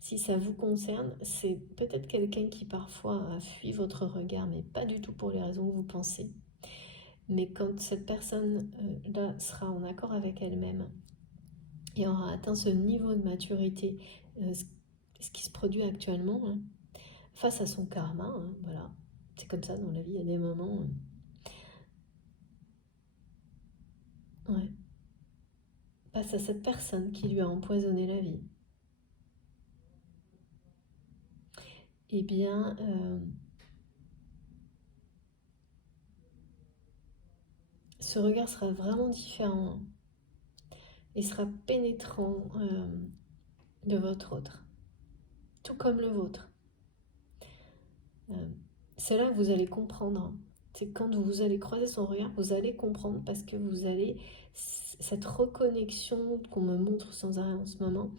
si ça vous concerne. C'est peut-être quelqu'un qui parfois a fui votre regard, mais pas du tout pour les raisons que vous pensez. Mais quand cette personne-là sera en accord avec elle-même et aura atteint ce niveau de maturité, ce qui se produit actuellement, hein, face à son karma, hein, voilà. C'est comme ça dans la vie, il y a des moments. Ouais. Face à cette personne qui lui a empoisonné la vie, eh bien, ce regard sera vraiment différent et sera pénétrant de votre autre, tout comme le vôtre. C'est là que vous allez comprendre. C'est quand vous allez croiser son regard, vous allez comprendre parce que vous allez, cette reconnexion qu'on me montre sans arrêt en ce moment,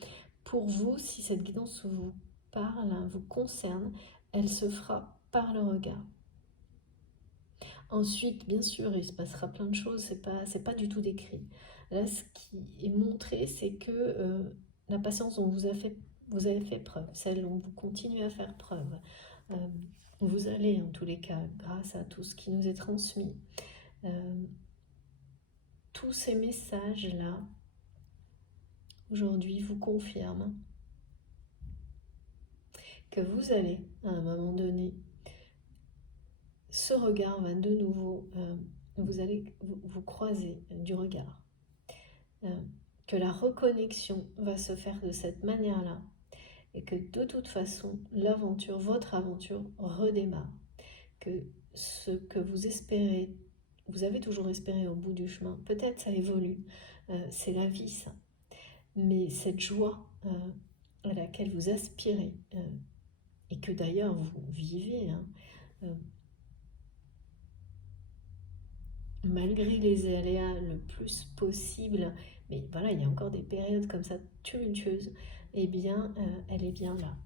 pour vous, si cette guidance vous parle, hein, vous concerne, elle se fera par le regard. Ensuite, bien sûr, il se passera plein de choses, c'est pas du tout décrit. Là, ce qui est montré, c'est que la patience dont vous avez fait preuve, celle dont vous continuez à faire preuve, vous allez en tous les cas, grâce à tout ce qui nous est transmis, tous ces messages-là, aujourd'hui, vous confirment que vous allez, à un moment donné, ce regard va de nouveau, vous allez vous croiser du regard. Que la reconnexion va se faire de cette manière-là et que de toute façon, l'aventure, votre aventure redémarre. Que ce que vous espérez, vous avez toujours espéré au bout du chemin, peut-être ça évolue, c'est la vie ça, mais cette joie à laquelle vous aspirez, et que d'ailleurs vous vivez, hein, malgré les aléas le plus possible, mais voilà, il y a encore des périodes comme ça tumultueuses, eh bien, elle est bien là.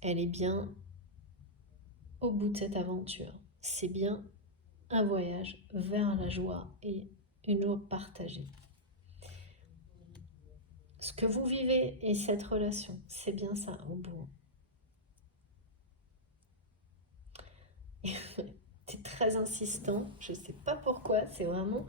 Elle est bien au bout de cette aventure. C'est bien un voyage vers la joie et une joie partagée. Ce que vous vivez et cette relation, c'est bien ça au bout. C'est très insistant, je ne sais pas pourquoi, c'est vraiment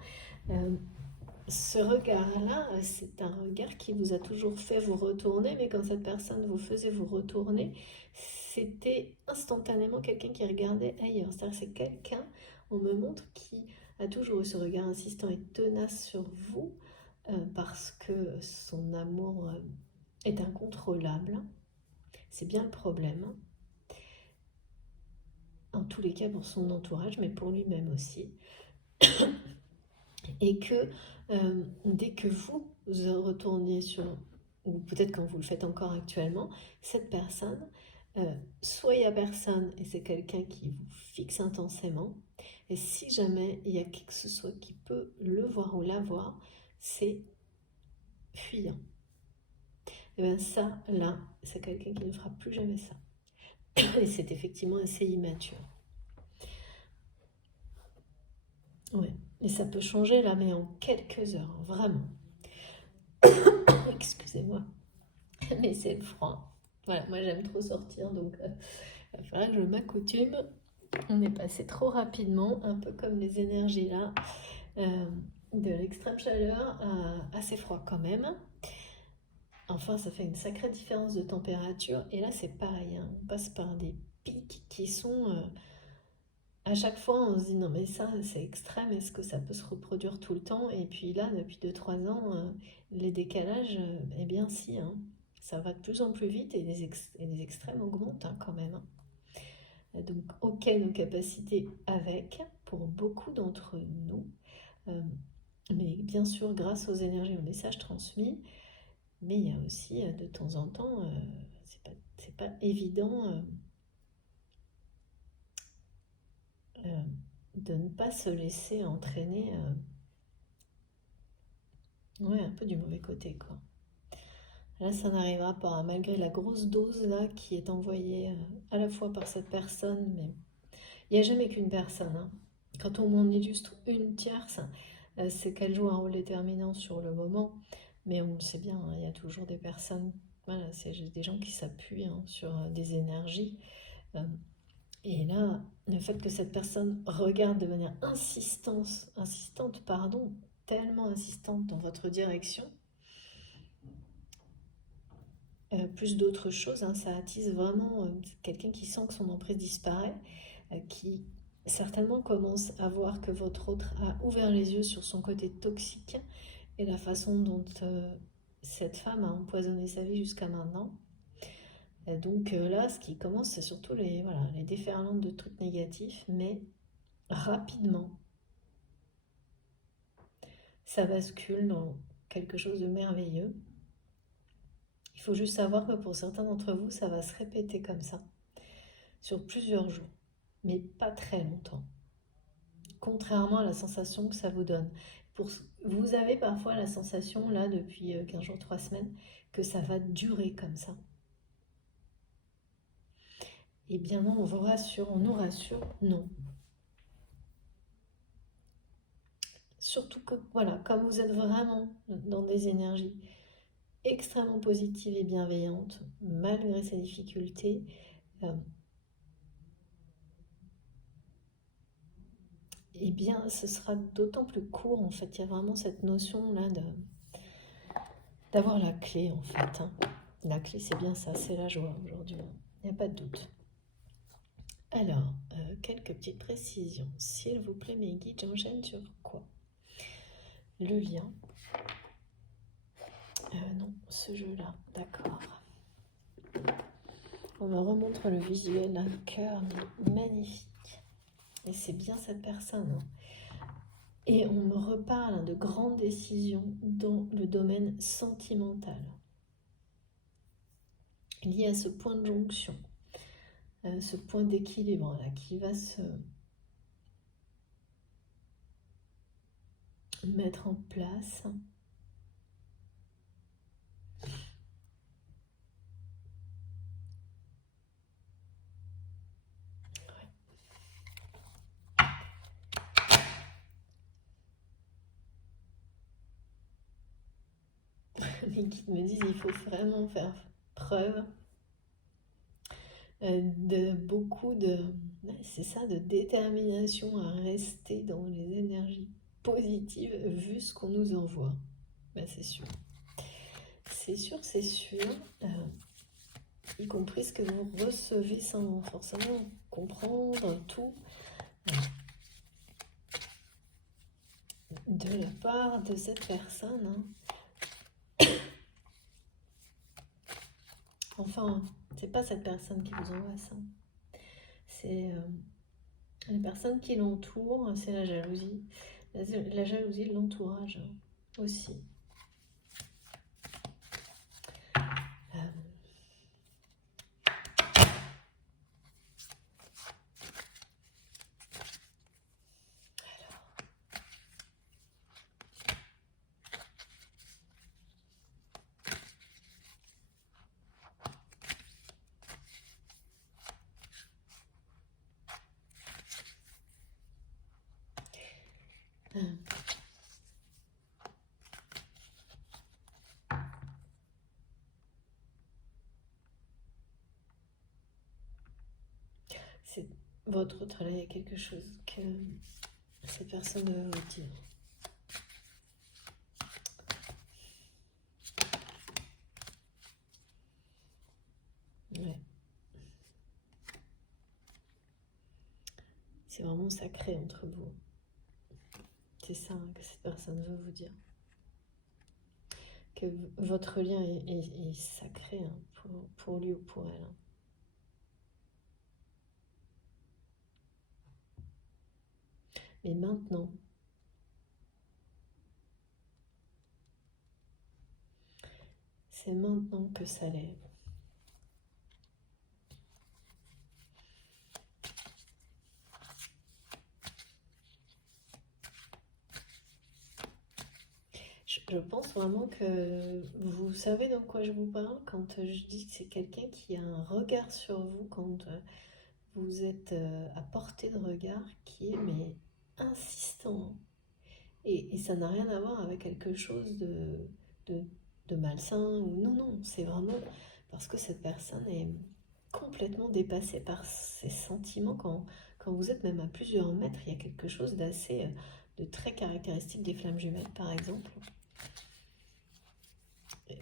ce regard-là, c'est un regard qui vous a toujours fait vous retourner, mais quand cette personne vous faisait vous retourner, c'était instantanément quelqu'un qui regardait ailleurs. C'est-à-dire c'est quelqu'un, on me montre, qui a toujours eu ce regard insistant et tenace sur vous, parce que son amour est incontrôlable. C'est bien le problème. En tous les cas pour son entourage, mais pour lui-même aussi. Et que dès que vous retourniez sur, ou peut-être quand vous le faites encore actuellement, cette personne, soit il n'y a personne et c'est quelqu'un qui vous fixe intensément, et si jamais il y a qui que ce soit qui peut le voir ou la voir, c'est fuyant. Et bien ça, là, c'est quelqu'un qui ne fera plus jamais ça. Et c'est effectivement assez immature. Ouais. Et ça peut changer là, mais en quelques heures, vraiment. Excusez-moi, mais c'est le froid. Voilà, moi j'aime trop sortir, donc il va falloir que je m'accoutume. On est passé trop rapidement, un peu comme les énergies là, de l'extrême chaleur à assez froid quand même. Enfin, ça fait une sacrée différence de température. Et là, c'est pareil, hein, on passe par des pics qui sont... à chaque fois, on se dit non, mais ça, c'est extrême, est-ce que ça peut se reproduire tout le temps? Et puis là, depuis 2-3 ans, les décalages, eh bien, si, hein, ça va de plus en plus vite et les extrêmes augmentent hein, quand même. Hein. Donc, ok, nos capacités avec, pour beaucoup d'entre nous, mais bien sûr, grâce aux énergies, aux messages transmis, mais il y a aussi de temps en temps, c'est pas évident. De ne pas se laisser entraîner ouais, un peu du mauvais côté quoi. Là ça n'arrivera pas hein, malgré la grosse dose là qui est envoyée à la fois par cette personne, mais il n'y a jamais qu'une personne hein. Quand on m'en illustre une tierce, c'est qu'elle joue un rôle déterminant sur le moment, mais on le sait bien, hein, il y a toujours des personnes, voilà, c'est des gens qui s'appuient hein, sur des énergies. Et là, le fait que cette personne regarde de manière insistante, pardon, tellement insistante dans votre direction, plus d'autres choses, hein, ça attise vraiment quelqu'un qui sent que son emprise disparaît, qui certainement commence à voir que votre autre a ouvert les yeux sur son côté toxique et la façon dont cette femme a empoisonné sa vie jusqu'à maintenant. Donc là, ce qui commence, c'est surtout les déferlantes de trucs négatifs, mais rapidement, ça bascule dans quelque chose de merveilleux. Il faut juste savoir que pour certains d'entre vous, ça va se répéter comme ça, sur plusieurs jours, mais pas très longtemps. Contrairement à la sensation que ça vous donne. Vous avez parfois la sensation, là, depuis 15 jours, 3 semaines, que ça va durer comme ça. Eh bien non, on vous rassure, on nous rassure, non. Surtout que, voilà, comme vous êtes vraiment dans des énergies extrêmement positives et bienveillantes, malgré ces difficultés, eh bien, ce sera d'autant plus court, en fait. Il y a vraiment cette notion-là d'avoir la clé, en fait. Hein. La clé, c'est bien ça, c'est la joie aujourd'hui. Il n'y a pas de doute. Alors, quelques petites précisions. S'il vous plaît, mes guides, j'enchaîne sur quoi? Le lien. Non, ce jeu-là, d'accord. On me remontre le visuel, un cœur magnifique. Et c'est bien cette personne. Hein. Et on me reparle de grandes décisions dans le domaine sentimental. lié à ce point de jonction, ce point d'équilibre là, qui va se mettre en place. Les guides me disent qu'il faut vraiment faire preuve de beaucoup c'est ça, de détermination à rester dans les énergies positives vu ce qu'on nous envoie. Ben, c'est sûr. C'est sûr, c'est sûr. Y compris ce que vous recevez sans forcément comprendre tout de la part de cette personne. Enfin, c'est pas cette personne qui vous envoie ça. C'est les personnes qui l'entourent, c'est la jalousie. La jalousie de l'entourage aussi. C'est votre autre là, il y a quelque chose que cette personne veut vous dire. Ouais. C'est vraiment sacré entre vous. C'est ça que cette personne veut vous dire. Que votre lien est sacré pour lui ou pour elle. Mais maintenant, c'est maintenant que ça lève. Je pense vraiment que vous savez de quoi je vous parle quand je dis que c'est quelqu'un qui a un regard sur vous quand vous êtes à portée de regard qui est mais insistant. Et ça n'a rien à voir avec quelque chose de, de malsain ou non, non, c'est vraiment parce que cette personne est complètement dépassée par ses sentiments quand vous êtes même à plusieurs mètres, il y a quelque chose d'assez, de très caractéristique des flammes jumelles par exemple.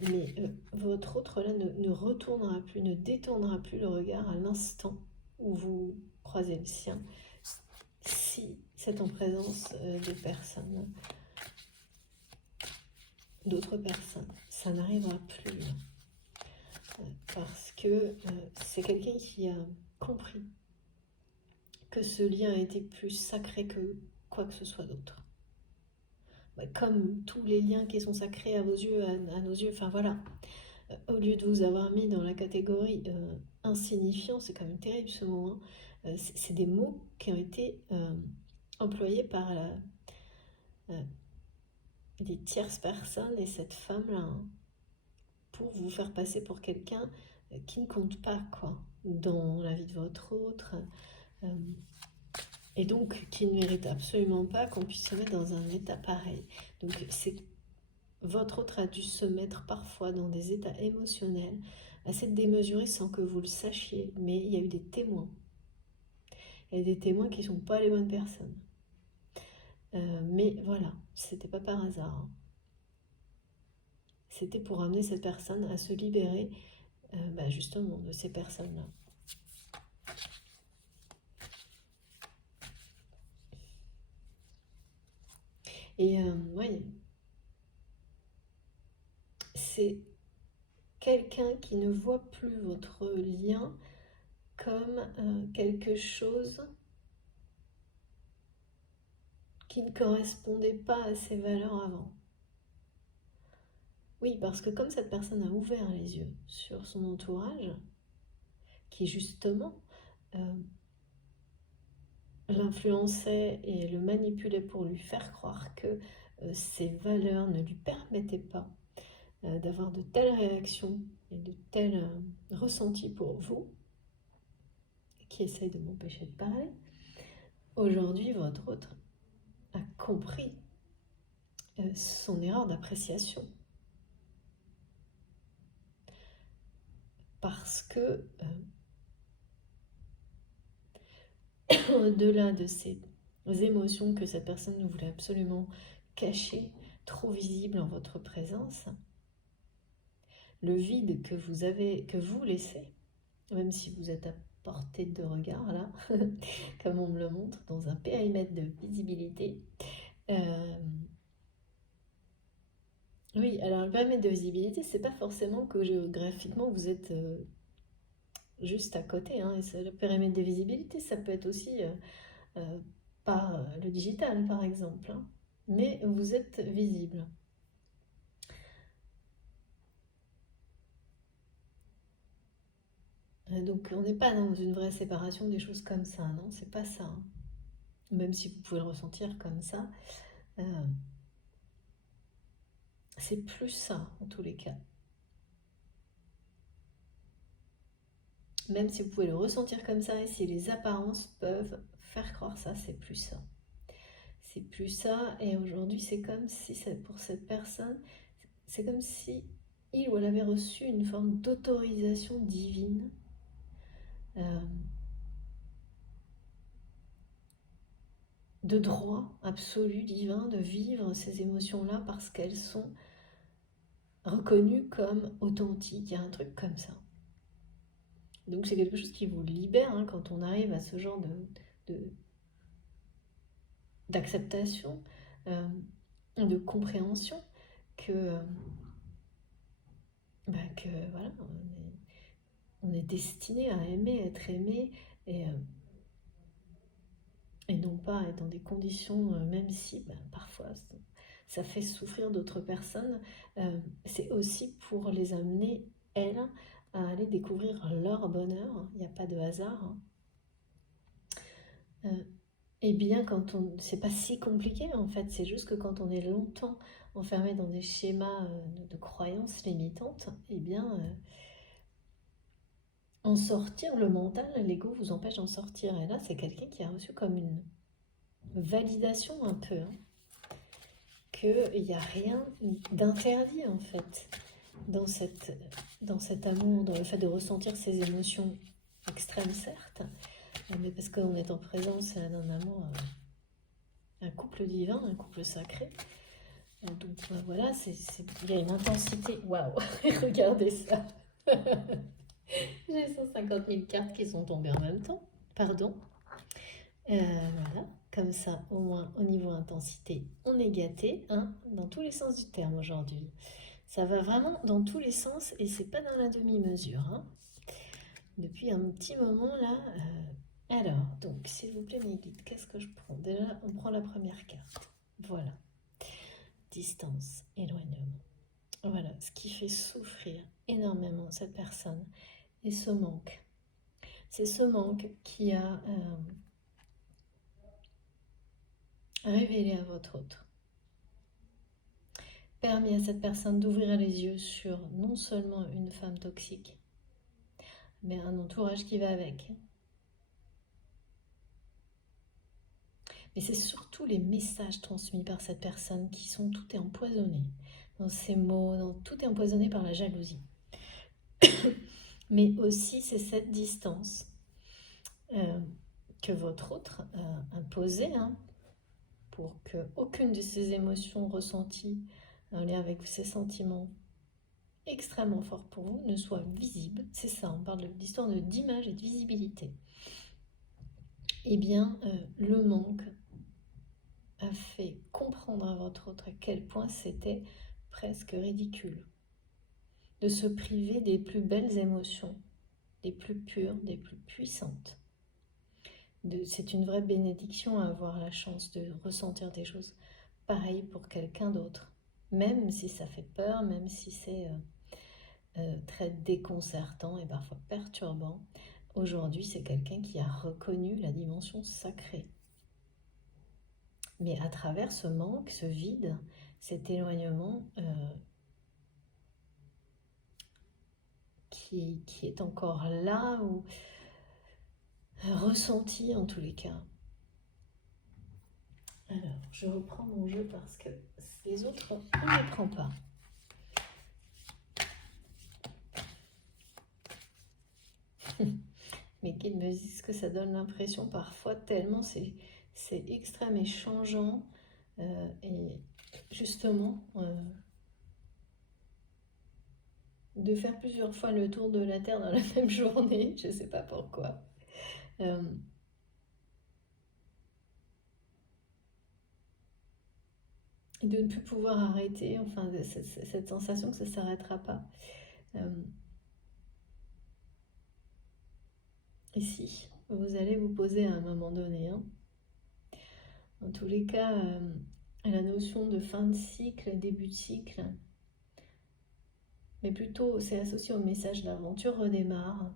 Mais votre autre là ne retournera plus, ne détournera plus le regard à l'instant où vous croisez le sien, si c'est en présence de personnes, d'autres personnes. Ça n'arrivera plus. Parce que c'est quelqu'un qui a compris que ce lien a été plus sacré que quoi que ce soit d'autre. Comme tous les liens qui sont sacrés à vos yeux, à nos yeux, enfin voilà. Au lieu de vous avoir mis dans la catégorie insignifiant, c'est quand même terrible ce mot, hein, c'est des mots qui ont été employés par des tierces personnes et cette femme-là, hein, pour vous faire passer pour quelqu'un qui ne compte pas, quoi, dans la vie de votre autre, et donc qui ne mérite absolument pas qu'on puisse se mettre dans un état pareil. Donc c'est votre autre a dû se mettre parfois dans des états émotionnels assez démesurés sans que vous le sachiez, mais il y a eu des témoins. Il y a des témoins qui ne sont pas les bonnes personnes. Mais voilà, c'était pas par hasard, hein. C'était pour amener cette personne à se libérer justement de ces personnes-là. Et oui, c'est quelqu'un qui ne voit plus votre lien comme quelque chose qui ne correspondait pas à ses valeurs avant. Oui, parce que comme cette personne a ouvert les yeux sur son entourage, qui justement l'influençait et le manipulait pour lui faire croire que ses valeurs ne lui permettaient pas d'avoir de telles réactions et de tels ressentis pour vous, qui essaye de m'empêcher de parler, aujourd'hui votre autre a compris son erreur d'appréciation. Parce que au-delà de ces émotions que cette personne voulait absolument cacher, trop visibles en votre présence, le vide que vous laissez, même si vous êtes à portée de regard là, comme on me le montre, dans un périmètre de visibilité. Oui, alors le périmètre de visibilité, c'est pas forcément que géographiquement vous êtes juste à côté, hein, et le périmètre de visibilité, ça peut être aussi par le digital par exemple, hein, mais vous êtes visible. Donc on n'est pas dans une vraie séparation des choses comme ça, non, c'est pas ça, hein. Même si vous pouvez le ressentir comme ça, c'est plus ça en tous les cas. Même si vous pouvez le ressentir comme ça, et si les apparences peuvent faire croire ça, c'est plus ça. C'est plus ça, et aujourd'hui c'est comme si pour cette personne, c'est comme si il ou elle avait reçu une forme d'autorisation divine de droit absolu divin de vivre ces émotions-là parce qu'elles sont reconnues comme authentiques. Il y a un truc comme ça. Donc c'est quelque chose qui vous libère hein, quand on arrive à ce genre d'acceptation, de compréhension que voilà, on est destiné à aimer, être aimé et non pas être dans des conditions, même si parfois ça fait souffrir d'autres personnes, c'est aussi pour les amener, elles, à aller découvrir leur bonheur. Il n'y a pas de hasard. Et bien, c'est pas si compliqué en fait, c'est juste que quand on est longtemps enfermé dans des schémas de croyances limitantes, et bien, en sortir, le mental, l'ego vous empêche d'en sortir. Et là, c'est quelqu'un qui a reçu comme une validation un peu, hein, qu'il n'y a rien d'interdit en fait dans cet amour, dans le fait de ressentir ces émotions extrêmes certes, mais parce qu'on est en présence d'un amour, un couple divin, un couple sacré. Donc voilà, il y a une intensité. Waouh, regardez ça. J'ai 150 000 cartes qui sont tombées en même temps. Pardon. Voilà, comme ça, au moins au niveau intensité, on est gâté, hein, dans tous les sens du terme aujourd'hui. Ça va vraiment dans tous les sens et c'est pas dans la demi-mesure, hein. Depuis un petit moment là. Alors, donc, s'il vous plaît, mes guides, qu'est-ce que je prends? Déjà, on prend la première carte. Voilà. Distance, éloignement. Voilà, ce qui fait souffrir énormément cette personne et ce manque. C'est ce manque qui a révélé à votre autre, permis à cette personne d'ouvrir les yeux sur non seulement une femme toxique, mais un entourage qui va avec. Mais c'est surtout les messages transmis par cette personne qui sont tout est empoisonné. Dans ses mots, tout est empoisonné par la jalousie. Mais aussi c'est cette distance que votre autre a imposée, hein, pour qu'aucune de ces émotions ressenties en lien avec ces sentiments extrêmement forts pour vous ne soit visible. C'est ça, on parle d'histoire d'image et de visibilité. Eh bien, le manque a fait comprendre à votre autre à quel point c'était presque ridicule de se priver des plus belles émotions, des plus pures, des plus puissantes. C'est une vraie bénédiction à avoir la chance de ressentir des choses pareilles pour quelqu'un d'autre. même si ça fait peur, même si c'est très déconcertant et parfois perturbant. Aujourd'hui, c'est quelqu'un qui a reconnu la dimension sacrée. Mais à travers ce manque, ce vide, cet éloignement qui est encore là, ou ressenti en tous les cas. Alors, je reprends mon jeu parce que les autres, on ne les prend pas. Mais qu'ils me disent que ça donne l'impression parfois, tellement c'est extrême et changeant. Et justement, de faire plusieurs fois le tour de la Terre dans la même journée, je ne sais pas pourquoi. Et de ne plus pouvoir arrêter, enfin, cette sensation que ça ne s'arrêtera pas. Et si vous allez vous poser à un moment donné, hein, en tous les cas, la notion de fin de cycle, début de cycle, mais plutôt c'est associé au message l'aventure redémarre,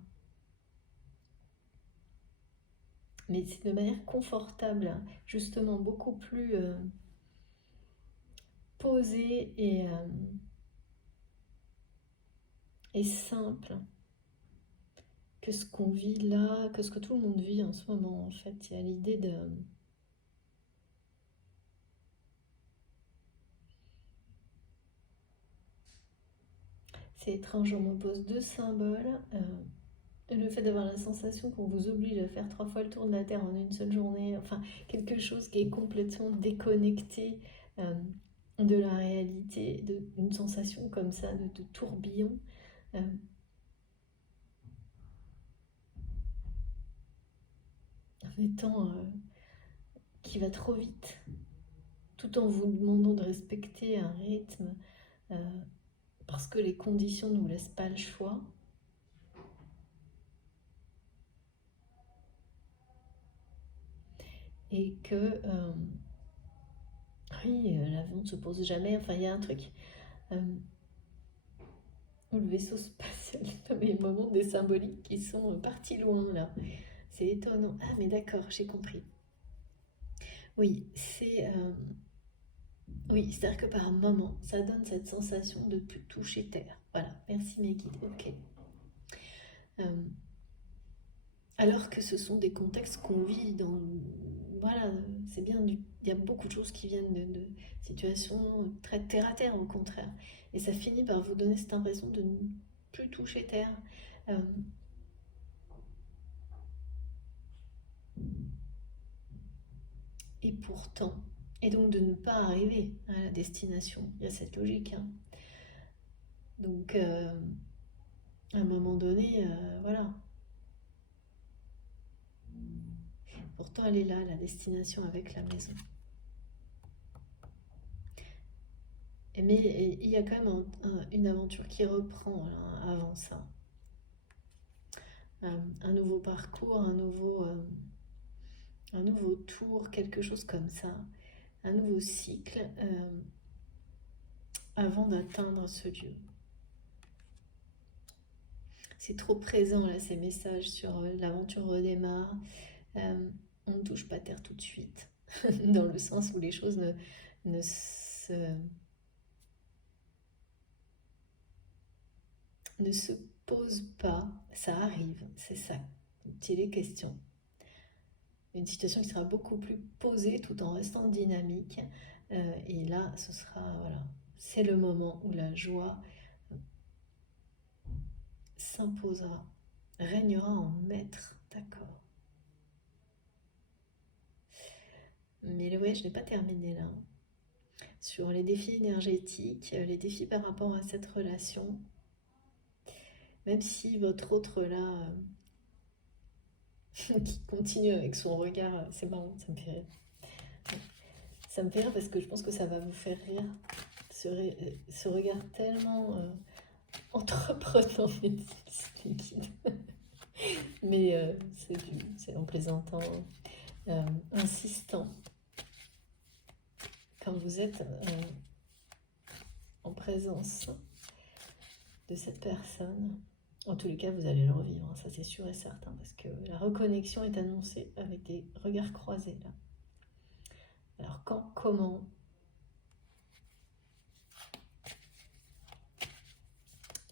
mais c'est de manière confortable, justement beaucoup plus posée et simple que ce qu'on vit là, que ce que tout le monde vit en ce moment. En fait, il y a l'idée de... C'est étrange, on me pose deux symboles. Le fait d'avoir la sensation qu'on vous oblige à faire 3 fois le tour de la Terre en une seule journée, enfin quelque chose qui est complètement déconnecté de la réalité, une sensation comme ça de tourbillon. En étant qui va trop vite, tout en vous demandant de respecter un rythme parce que les conditions ne vous laissent pas le choix. Et que oui, l'avion ne se pose jamais, enfin il y a un truc où le vaisseau spatial, mais il me montre des symboliques qui sont partis loin là, c'est étonnant. Ah mais d'accord, j'ai compris. Oui, oui, c'est-à-dire que par un moment, ça donne cette sensation de ne plus toucher terre. Voilà, merci mes guides, ok. Alors que ce sont des contextes qu'on vit dans... Voilà, c'est bien, il y a beaucoup de choses qui viennent de situations très terre-à-terre au contraire. Et ça finit par vous donner cette impression de ne plus toucher terre. Et pourtant, et donc de ne pas arriver à la destination. Il y a cette logique. Hein. Donc, à un moment donné, voilà. Pourtant, elle est là, la destination avec la maison. Mais il y a quand même une aventure qui reprend là, avant ça. Un nouveau parcours, un nouveau tour, quelque chose comme ça. Un nouveau cycle avant d'atteindre ce lieu. C'est trop présent là, ces messages sur l'aventure redémarre. On ne touche pas terre tout de suite, dans le sens où les choses ne se posent pas, ça arrive, c'est ça, il est question. Une situation qui sera beaucoup plus posée tout en restant dynamique. Et là, ce sera, voilà, c'est le moment où la joie s'imposera, régnera en maître, d'accord. Mais le voyage n'est pas terminé là. Sur les défis énergétiques, les défis par rapport à cette relation, même si votre autre là, qui continue avec son regard, c'est marrant, ça me fait rire. Ça me fait rire parce que je pense que ça va vous faire rire, ce regard tellement entreprenant, liquide. Mais c'est en plaisantant, insistant. Quand vous êtes en présence de cette personne. En tous les cas, vous allez le revivre, ça c'est sûr et certain, parce que la reconnexion est annoncée avec des regards croisés là. Alors quand, comment?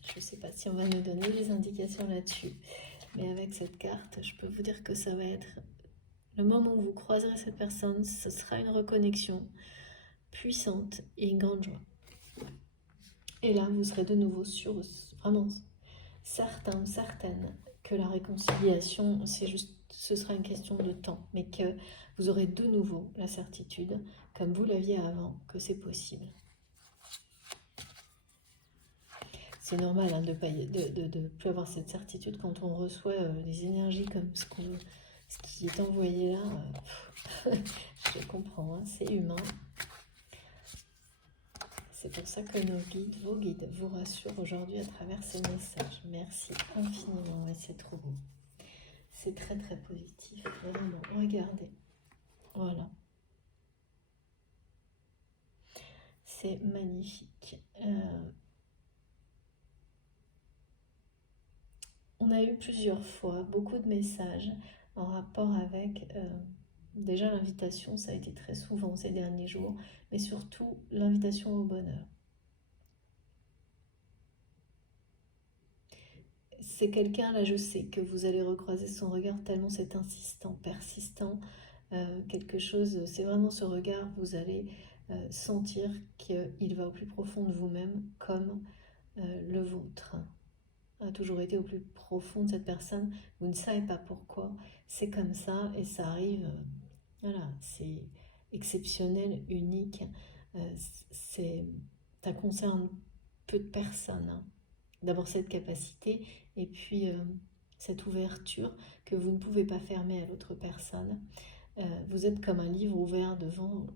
Je ne sais pas si on va nous donner des indications là-dessus, mais avec cette carte, je peux vous dire que ça va être le moment où vous croiserez cette personne, ce sera une reconnexion puissante et une grande joie. Et là, vous serez de nouveau sûr, vraiment certain, certaine que la réconciliation, ce sera une question de temps, mais que vous aurez de nouveau la certitude, comme vous l'aviez avant, que c'est possible. C'est normal hein, de ne plus avoir cette certitude quand on reçoit des énergies comme ce qui est envoyé là. Je comprends, hein, c'est humain. C'est pour ça que vos guides vous rassurent aujourd'hui à travers ces messages. Merci infiniment, et c'est trop beau. C'est très très positif, vraiment. Regardez, voilà. C'est magnifique. On a eu plusieurs fois beaucoup de messages en rapport avec déjà l'invitation, ça a été très souvent ces derniers jours, mais surtout l'invitation au bonheur. C'est quelqu'un, là je sais que vous allez recroiser son regard tellement c'est insistant, persistant, quelque chose, c'est vraiment ce regard, vous allez sentir qu'il va au plus profond de vous-même comme le vôtre a toujours été au plus profond de cette personne, vous ne savez pas pourquoi, c'est comme ça et ça arrive, voilà, c'est exceptionnel, unique, ça concerne peu de personnes, hein. D'abord cette capacité et puis cette ouverture que vous ne pouvez pas fermer à l'autre personne. Vous êtes comme un livre ouvert devant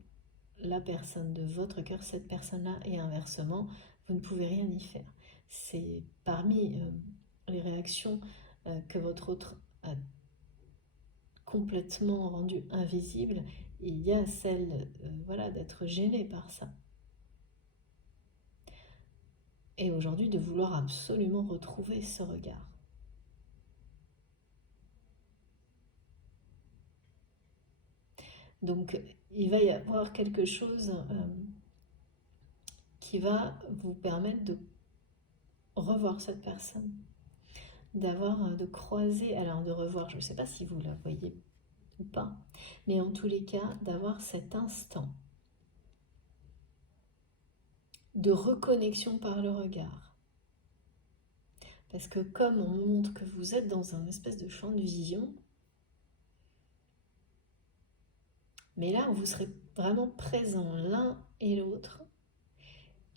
la personne de votre cœur, cette personne-là, et inversement, vous ne pouvez rien y faire. C'est parmi les réactions que votre autre a complètement rendu invisible, il y a celle voilà, d'être gêné par ça. Et aujourd'hui, de vouloir absolument retrouver ce regard. Donc, il va y avoir quelque chose qui va vous permettre de revoir cette personne, de croiser, alors de revoir, je ne sais pas si vous la voyez ou pas, mais en tous les cas, d'avoir cet instant de reconnexion par le regard. Parce que comme on me montre que vous êtes dans un espèce de champ de vision, mais là, vous serez vraiment présents l'un et l'autre.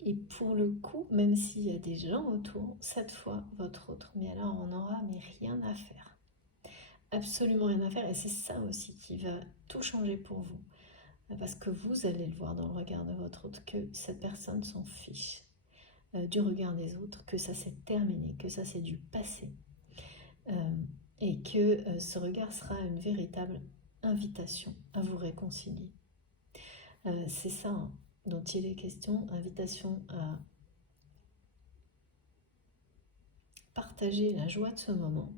Et pour le coup, même s'il y a des gens autour, cette fois, votre autre, mais alors on n'aura rien à faire. Absolument rien à faire. Et c'est ça aussi qui va tout changer pour vous. Parce que vous allez le voir dans le regard de votre autre, que cette personne s'en fiche du regard des autres, que ça s'est terminé, que ça c'est du passé. Et que ce regard sera une véritable invitation à vous réconcilier. C'est ça hein, dont il est question, invitation à partager la joie de ce moment.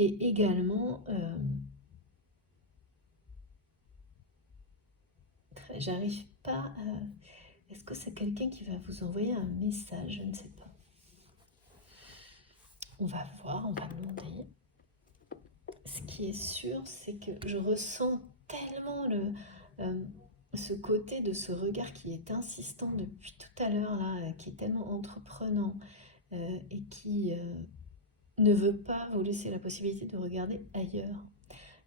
Et également, j'arrive pas à... Est-ce que c'est quelqu'un qui va vous envoyer un message? Je ne sais pas. On va voir, on va demander. Ce qui est sûr, c'est que je ressens tellement ce côté de ce regard qui est insistant depuis tout à l'heure, là, qui est tellement entreprenant et qui ne veut pas vous laisser la possibilité de regarder ailleurs.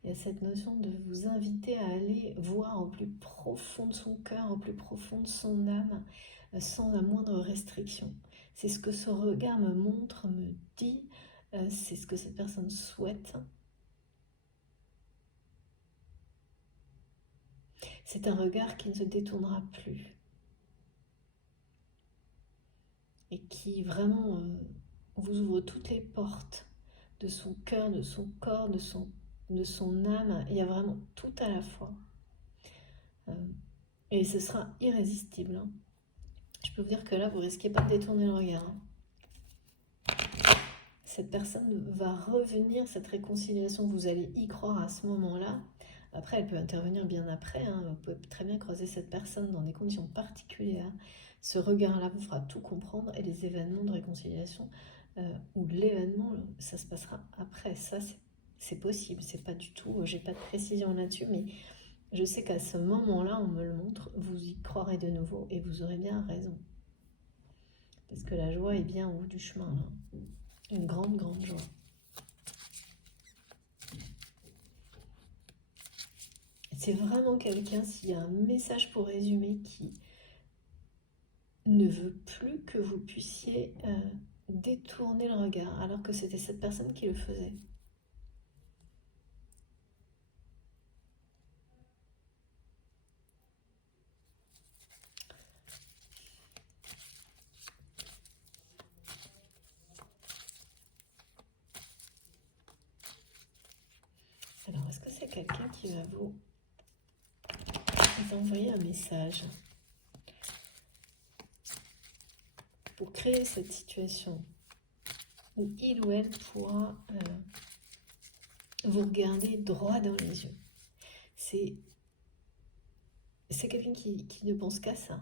Il y a cette notion de vous inviter à aller voir au plus profond de son cœur, au plus profond de son âme, sans la moindre restriction. C'est ce que ce regard me montre, me dit, c'est ce que cette personne souhaite. C'est un regard qui ne se détournera plus et qui vraiment vous ouvre toutes les portes de son cœur, de son corps, de son âme. Il y a vraiment tout à la fois. Et ce sera irrésistible, hein. Je peux vous dire que là, vous risquez pas de détourner le regard, hein. Cette personne va revenir, cette réconciliation, vous allez y croire à ce moment-là. Après, elle peut intervenir bien après, hein. Vous pouvez très bien croiser cette personne dans des conditions particulières. Ce regard-là vous fera tout comprendre, et les événements de réconciliation, ou l'événement, ça se passera après. Ça, c'est possible, c'est pas du tout, j'ai pas de précision là-dessus, mais je sais qu'à ce moment-là, on me le montre, vous y croirez de nouveau et vous aurez bien raison. Parce que la joie est bien au bout du chemin, là. Une grande, grande joie. C'est vraiment quelqu'un, s'il y a un message pour résumer, qui ne veut plus que vous puissiez détourner le regard, alors que c'était cette personne qui le faisait. Alors, est-ce que c'est quelqu'un qui va vous envoyer un message pour créer cette situation où il ou elle pourra vous regarder droit dans les yeux? C'est quelqu'un qui ne pense qu'à ça.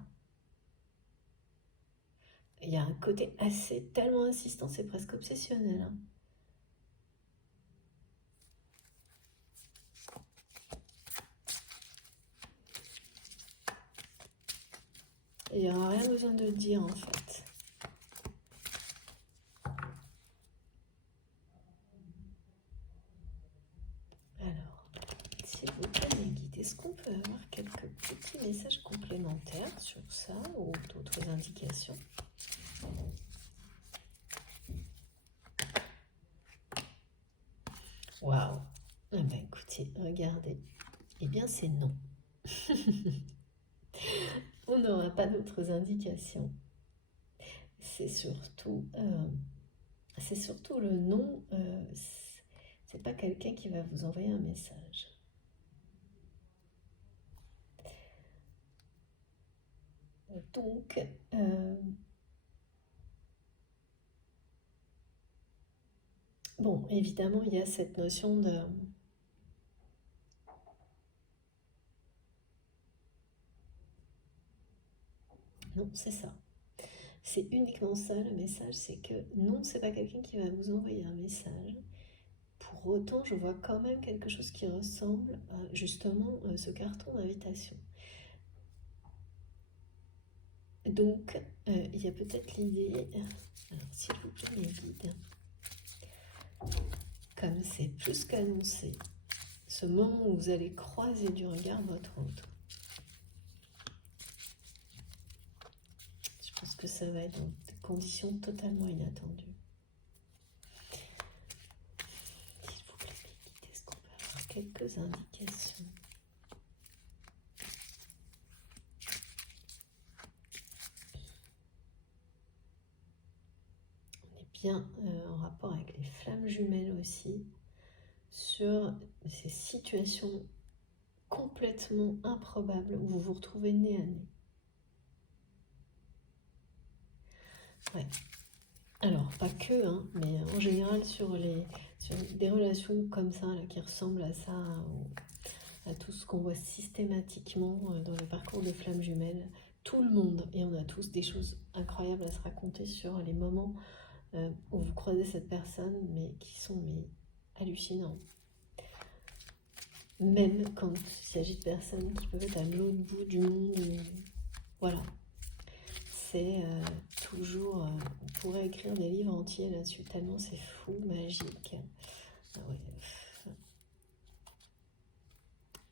Il y a un côté assez tellement insistant, c'est presque obsessionnel, hein. Il n'y aura rien besoin de dire, en fait. Alors, s'il vous plaît, mes guides, est-ce qu'on peut avoir quelques petits messages complémentaires sur ça ou d'autres indications? Waouh! Ah ben écoutez, regardez. Eh bien, c'est non. On n'aura pas d'autres indications. C'est surtout le non. C'est pas quelqu'un qui va vous envoyer un message. Donc, bon, évidemment, il y a cette notion de... Non, c'est ça. C'est uniquement ça le message, c'est que non, c'est pas quelqu'un qui va vous envoyer un message. Pour autant, je vois quand même quelque chose qui ressemble à justement ce carton d'invitation. Donc, il y a peut-être l'idée, alors s'il vous plaît mes guides, comme c'est plus qu'annoncé, ce moment où vous allez croiser du regard votre autre, je pense que ça va être dans des conditions totalement inattendues. S'il vous plaît mes guides, est-ce qu'on peut avoir quelques indications? Bien en rapport avec les flammes jumelles aussi, sur ces situations complètement improbables où vous vous retrouvez nez à nez. Ouais. Alors, pas que, hein, mais en général sur des relations comme ça, là, qui ressemblent à ça, à tout ce qu'on voit systématiquement dans le parcours de flammes jumelles, tout le monde, et on a tous des choses incroyables à se raconter sur les moments où vous croisez cette personne, mais qui sont hallucinants. Même quand il s'agit de personnes qui peuvent être à l'autre bout du monde. Voilà. C'est toujours... on pourrait écrire des livres entiers là-dessus, tellement c'est fou, magique. Ah ouais.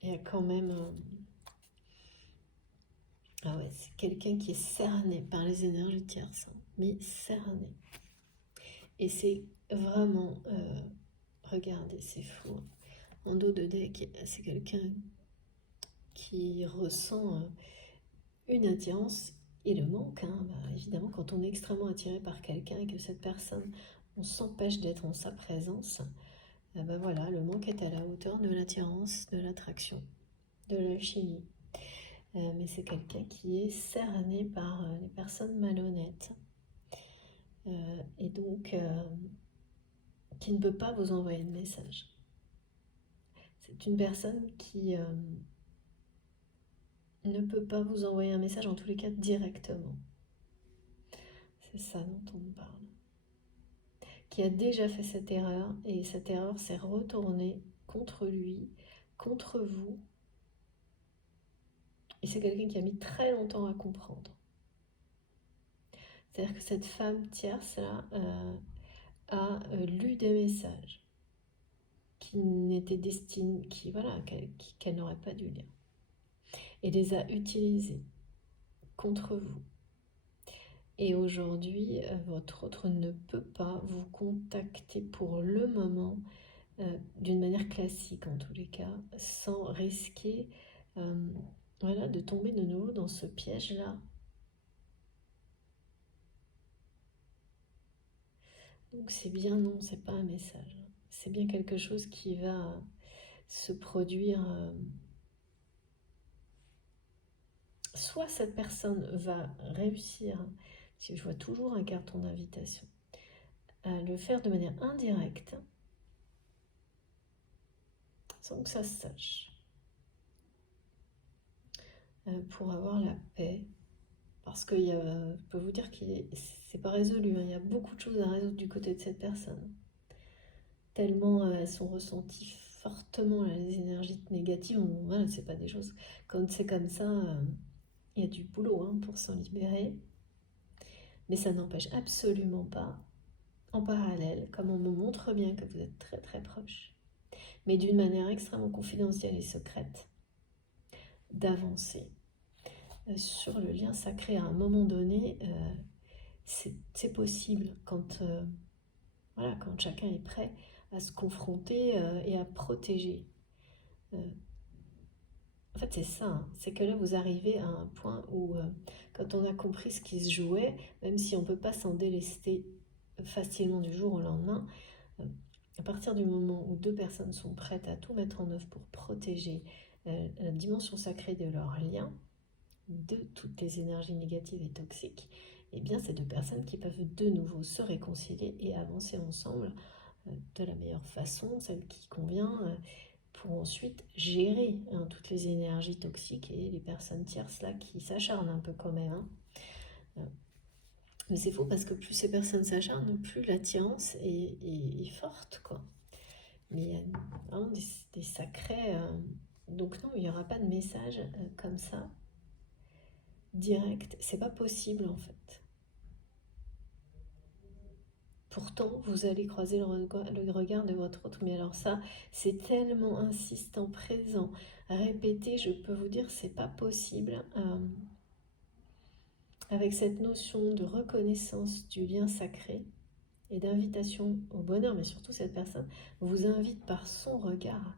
Il y a quand même... ah ouais, c'est quelqu'un qui est cerné par les énergies tierces, hein, mais cerné. Et c'est vraiment... regardez, c'est fou. En dos de deck, c'est quelqu'un qui ressent une attirance et le manque, hein. Bah, évidemment, quand on est extrêmement attiré par quelqu'un et que cette personne, on s'empêche d'être en sa présence, bah voilà, le manque est à la hauteur de l'attirance, de l'attraction, de l'alchimie. mais c'est quelqu'un qui est cerné par les personnes malhonnêtes. Et donc, qui ne peut pas vous envoyer de message. C'est une personne qui ne peut pas vous envoyer un message, en tous les cas, directement. C'est ça dont on parle. Qui a déjà fait cette erreur, et cette erreur s'est retournée contre lui, contre vous. Et c'est quelqu'un qui a mis très longtemps à comprendre. C'est-à-dire que cette femme tierce-là a lu des messages qui n'étaient destinés, qu'elle n'aurait pas dû lire, et les a utilisés contre vous. Et aujourd'hui, votre autre ne peut pas vous contacter pour le moment, d'une manière classique en tous les cas, sans risquer de tomber de nouveau dans ce piège-là. Donc c'est bien non, c'est pas un message. C'est bien quelque chose qui va se produire. Soit cette personne va réussir, si je vois toujours un carton d'invitation, à le faire de manière indirecte, sans que ça se sache, pour avoir la paix. Parce que je peux vous dire que c'est pas résolu, hein. Il y a beaucoup de choses à résoudre du côté de cette personne. Tellement elles sont ressenties fortement les énergies négatives. Voilà, c'est pas des choses. Quand c'est comme ça, il y a du boulot pour s'en libérer. Mais ça n'empêche absolument pas, en parallèle, comme on me montre bien que vous êtes très très proches, mais d'une manière extrêmement confidentielle et secrète, d'avancer sur le lien sacré. À un moment donné, c'est possible quand chacun est prêt à se confronter et à protéger. En fait, c'est ça, c'est que là, vous arrivez à un point où, quand on a compris ce qui se jouait, même si on ne peut pas s'en délester facilement du jour au lendemain, à partir du moment où deux personnes sont prêtes à tout mettre en œuvre pour protéger la dimension sacrée de leur lien, de toutes les énergies négatives et toxiques, eh bien, c'est deux personnes qui peuvent de nouveau se réconcilier et avancer ensemble de la meilleure façon, celle qui convient, pour ensuite gérer toutes les énergies toxiques et les personnes tierces là qui s'acharnent un peu quand même. Mais c'est faux parce que plus ces personnes s'acharnent, plus l'attirance est forte, quoi. Mais il y a vraiment des sacrés... Donc non, il n'y aura pas de message comme ça, direct. C'est pas possible en fait. Pourtant, vous allez croiser le regard de votre autre. Mais alors ça, c'est tellement insistant, présent, répété, je peux vous dire, c'est pas possible. Avec cette notion de reconnaissance du lien sacré et d'invitation au bonheur, mais surtout cette personne vous invite par son regard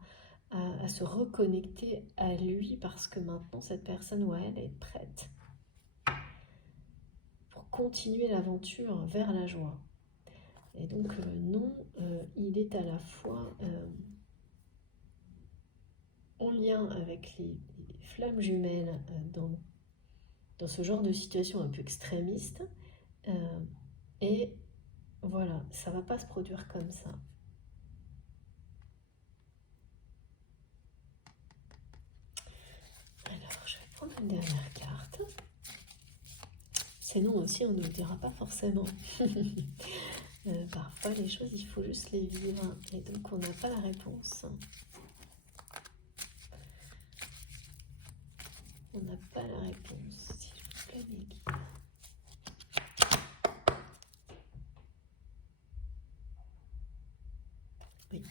à se reconnecter à lui, parce que maintenant cette personne ou elle est prête pour continuer l'aventure vers la joie. Et donc non, il est à la fois en lien avec les flammes jumelles dans ce genre de situation un peu extrémiste, et voilà, ça va pas se produire comme ça. Alors, je vais prendre une dernière carte. Sinon aussi, on ne le dira pas forcément. Parfois, les choses, il faut juste les vivre. Et donc, on n'a pas la réponse. On n'a pas la réponse. S'il vous plaît, les guides. Oui,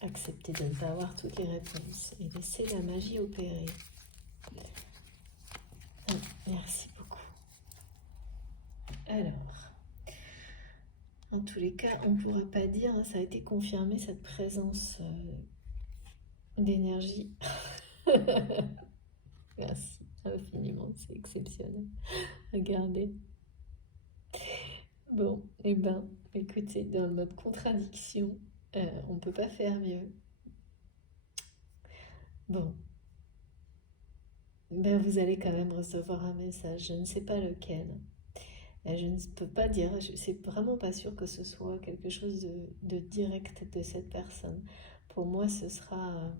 accepter de ne pas avoir toutes les réponses et laisser la magie opérer. Merci beaucoup. Alors, en tous les cas, on ne pourra pas dire, ça a été confirmé, cette présence d'énergie. Merci infiniment, c'est exceptionnel. Regardez. Bon, et ben, écoutez, dans le mode contradiction, on ne peut pas faire mieux. Bon. ben vous allez quand même recevoir un message. Je ne sais pas lequel. Je ne peux pas dire, c'est vraiment pas sûr que ce soit quelque chose de direct de cette personne. Pour moi, ce sera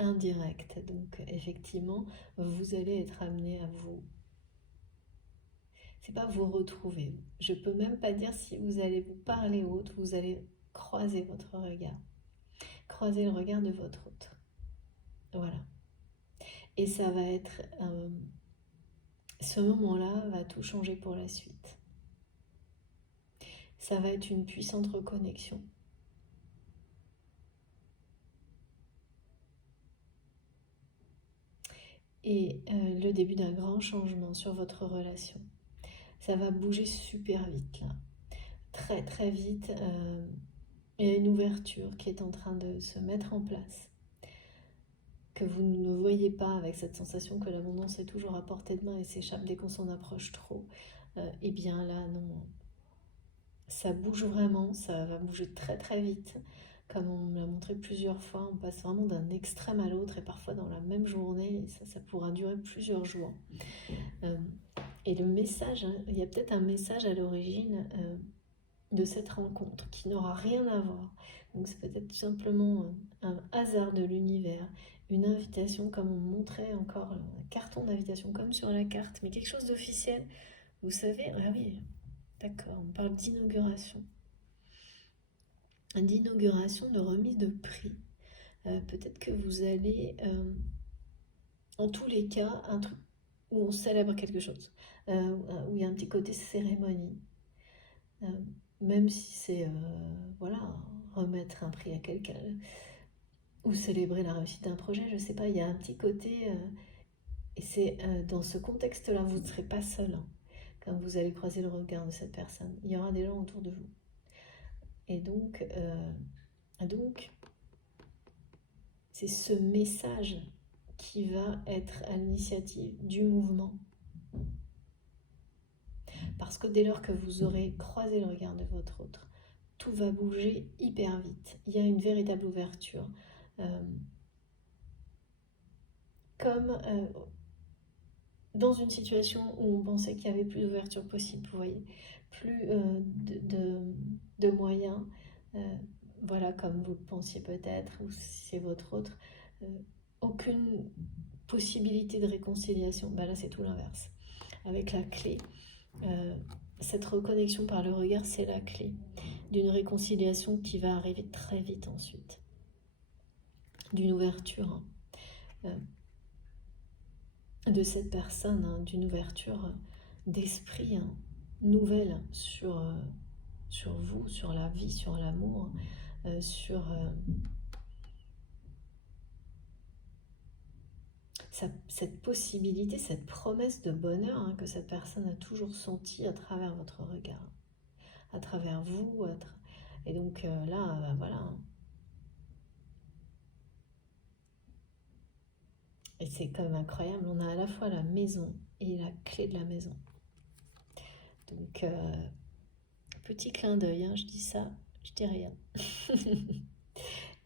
indirect. Donc, effectivement, vous allez être amené à vous. C'est pas vous retrouver. Je peux même pas dire si vous allez vous parler ou autre, vous allez croiser votre regard. Croiser le regard de votre autre. Voilà. Et ça va être. Ce moment-là va tout changer pour la suite. Ça va être une puissante reconnexion. Et le début d'un grand changement sur votre relation. Ça va bouger super vite là. Très très vite. Il y a une ouverture qui est en train de se mettre en place. Que vous ne voyez pas avec cette sensation que l'abondance est toujours à portée de main et s'échappe dès qu'on s'en approche trop. Eh bien là, non. Ça bouge vraiment, ça va bouger très très vite. Comme on me l'a montré plusieurs fois, on passe vraiment d'un extrême à l'autre et parfois dans la même journée, et ça pourra durer plusieurs jours. Et le message, hein, il y a peut-être un message à l'origine de cette rencontre qui n'aura rien à voir. Donc c'est peut-être tout simplement un hasard de l'univers, une invitation comme on montrait encore, un carton d'invitation comme sur la carte, mais quelque chose d'officiel. Vous savez, ah oui, d'accord, on parle d'inauguration. D'inauguration, de remise de prix. Peut-être que vous allez, en tous les cas, un truc où on célèbre quelque chose, où il y a un petit côté cérémonie. Même si c'est, voilà, remettre un prix à quelqu'un, ou célébrer la réussite d'un projet, je sais pas, il y a un petit côté, et c'est dans ce contexte-là, vous ne serez pas seul, hein, quand vous allez croiser le regard de cette personne. Il y aura des gens autour de vous. Et donc c'est ce message qui va être à l'initiative du mouvement. Parce que dès lors que vous aurez croisé le regard de votre autre, tout va bouger hyper vite. Il y a une véritable ouverture. Comme dans une situation où on pensait qu'il y avait plus d'ouverture possible, vous voyez, plus de moyens, voilà, comme vous le pensiez peut-être, ou si c'est votre autre, aucune possibilité de réconciliation. Bah là, c'est tout l'inverse. Avec la clé, cette reconnexion par le regard, c'est la clé d'une réconciliation qui va arriver très vite ensuite, d'une ouverture de cette personne, hein, d'une ouverture d'esprit nouvelle sur vous, sur la vie, sur l'amour, sur cette possibilité, cette promesse de bonheur, hein, que cette personne a toujours senti à travers votre regard, à travers vous. Et donc là, voilà. Et c'est quand même incroyable, on a à la fois la maison et la clé de la maison. Donc, petit clin d'œil, hein, je dis ça, je dis rien.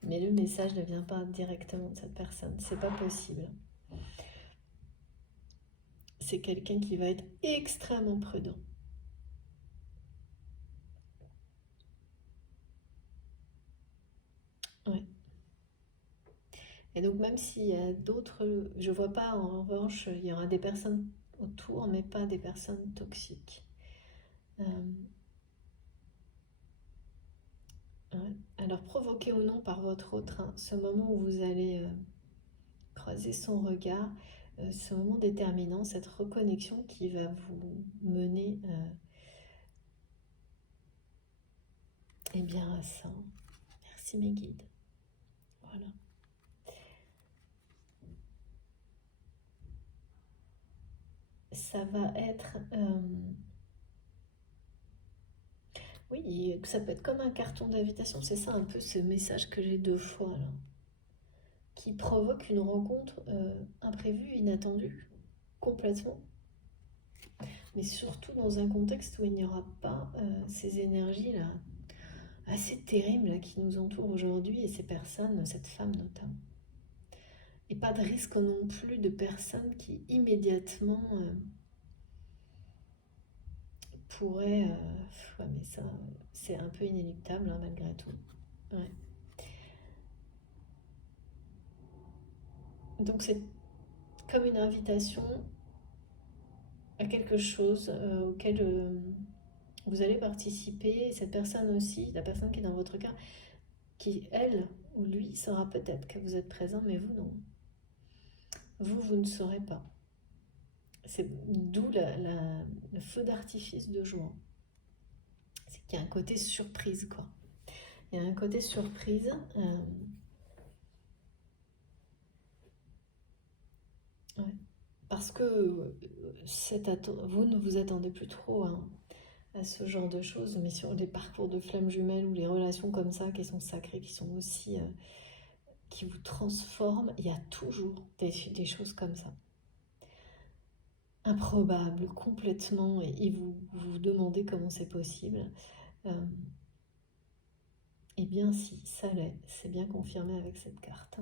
Mais le message ne vient pas directement de cette personne, c'est pas possible. C'est quelqu'un qui va être extrêmement prudent. Ouais. Et donc même s'il y a d'autres, je vois pas en revanche, il y aura des personnes autour, mais pas des personnes toxiques. Euh, ouais. Alors provoqué ou non par votre autre, hein, ce moment où vous allez croiser son regard, ce moment déterminant, cette reconnexion qui va vous mener eh bien à ça. Merci mes guides. Voilà. Ça va être... oui, ça peut être comme un carton d'invitation. C'est ça un peu ce message que j'ai deux fois là. Qui provoque une rencontre imprévue, inattendue, complètement. Mais surtout dans un contexte où il n'y aura pas ces énergies là assez terribles là, qui nous entourent aujourd'hui et ces personnes, cette femme notamment. Et pas de risque non plus de personnes qui immédiatement pourraient... ouais, mais ça, c'est un peu inéluctable hein, malgré tout. Ouais. Donc c'est comme une invitation à quelque chose auquel vous allez participer. Et cette personne aussi, la personne qui est dans votre cœur, qui elle ou lui saura peut-être que vous êtes présent, mais vous non. Vous ne saurez pas. C'est d'où le feu d'artifice de joie. C'est qu'il y a un côté surprise, quoi. Il y a un côté surprise. Ouais. Parce que vous ne vous attendez plus trop hein, à ce genre de choses, mais sur les parcours de flammes jumelles ou les relations comme ça qui sont sacrées, qui sont aussi qui vous transforment, il y a toujours des choses comme ça. Improbables, complètement, et vous vous demandez comment c'est possible. Eh bien si, ça l'est, c'est bien confirmé avec cette carte.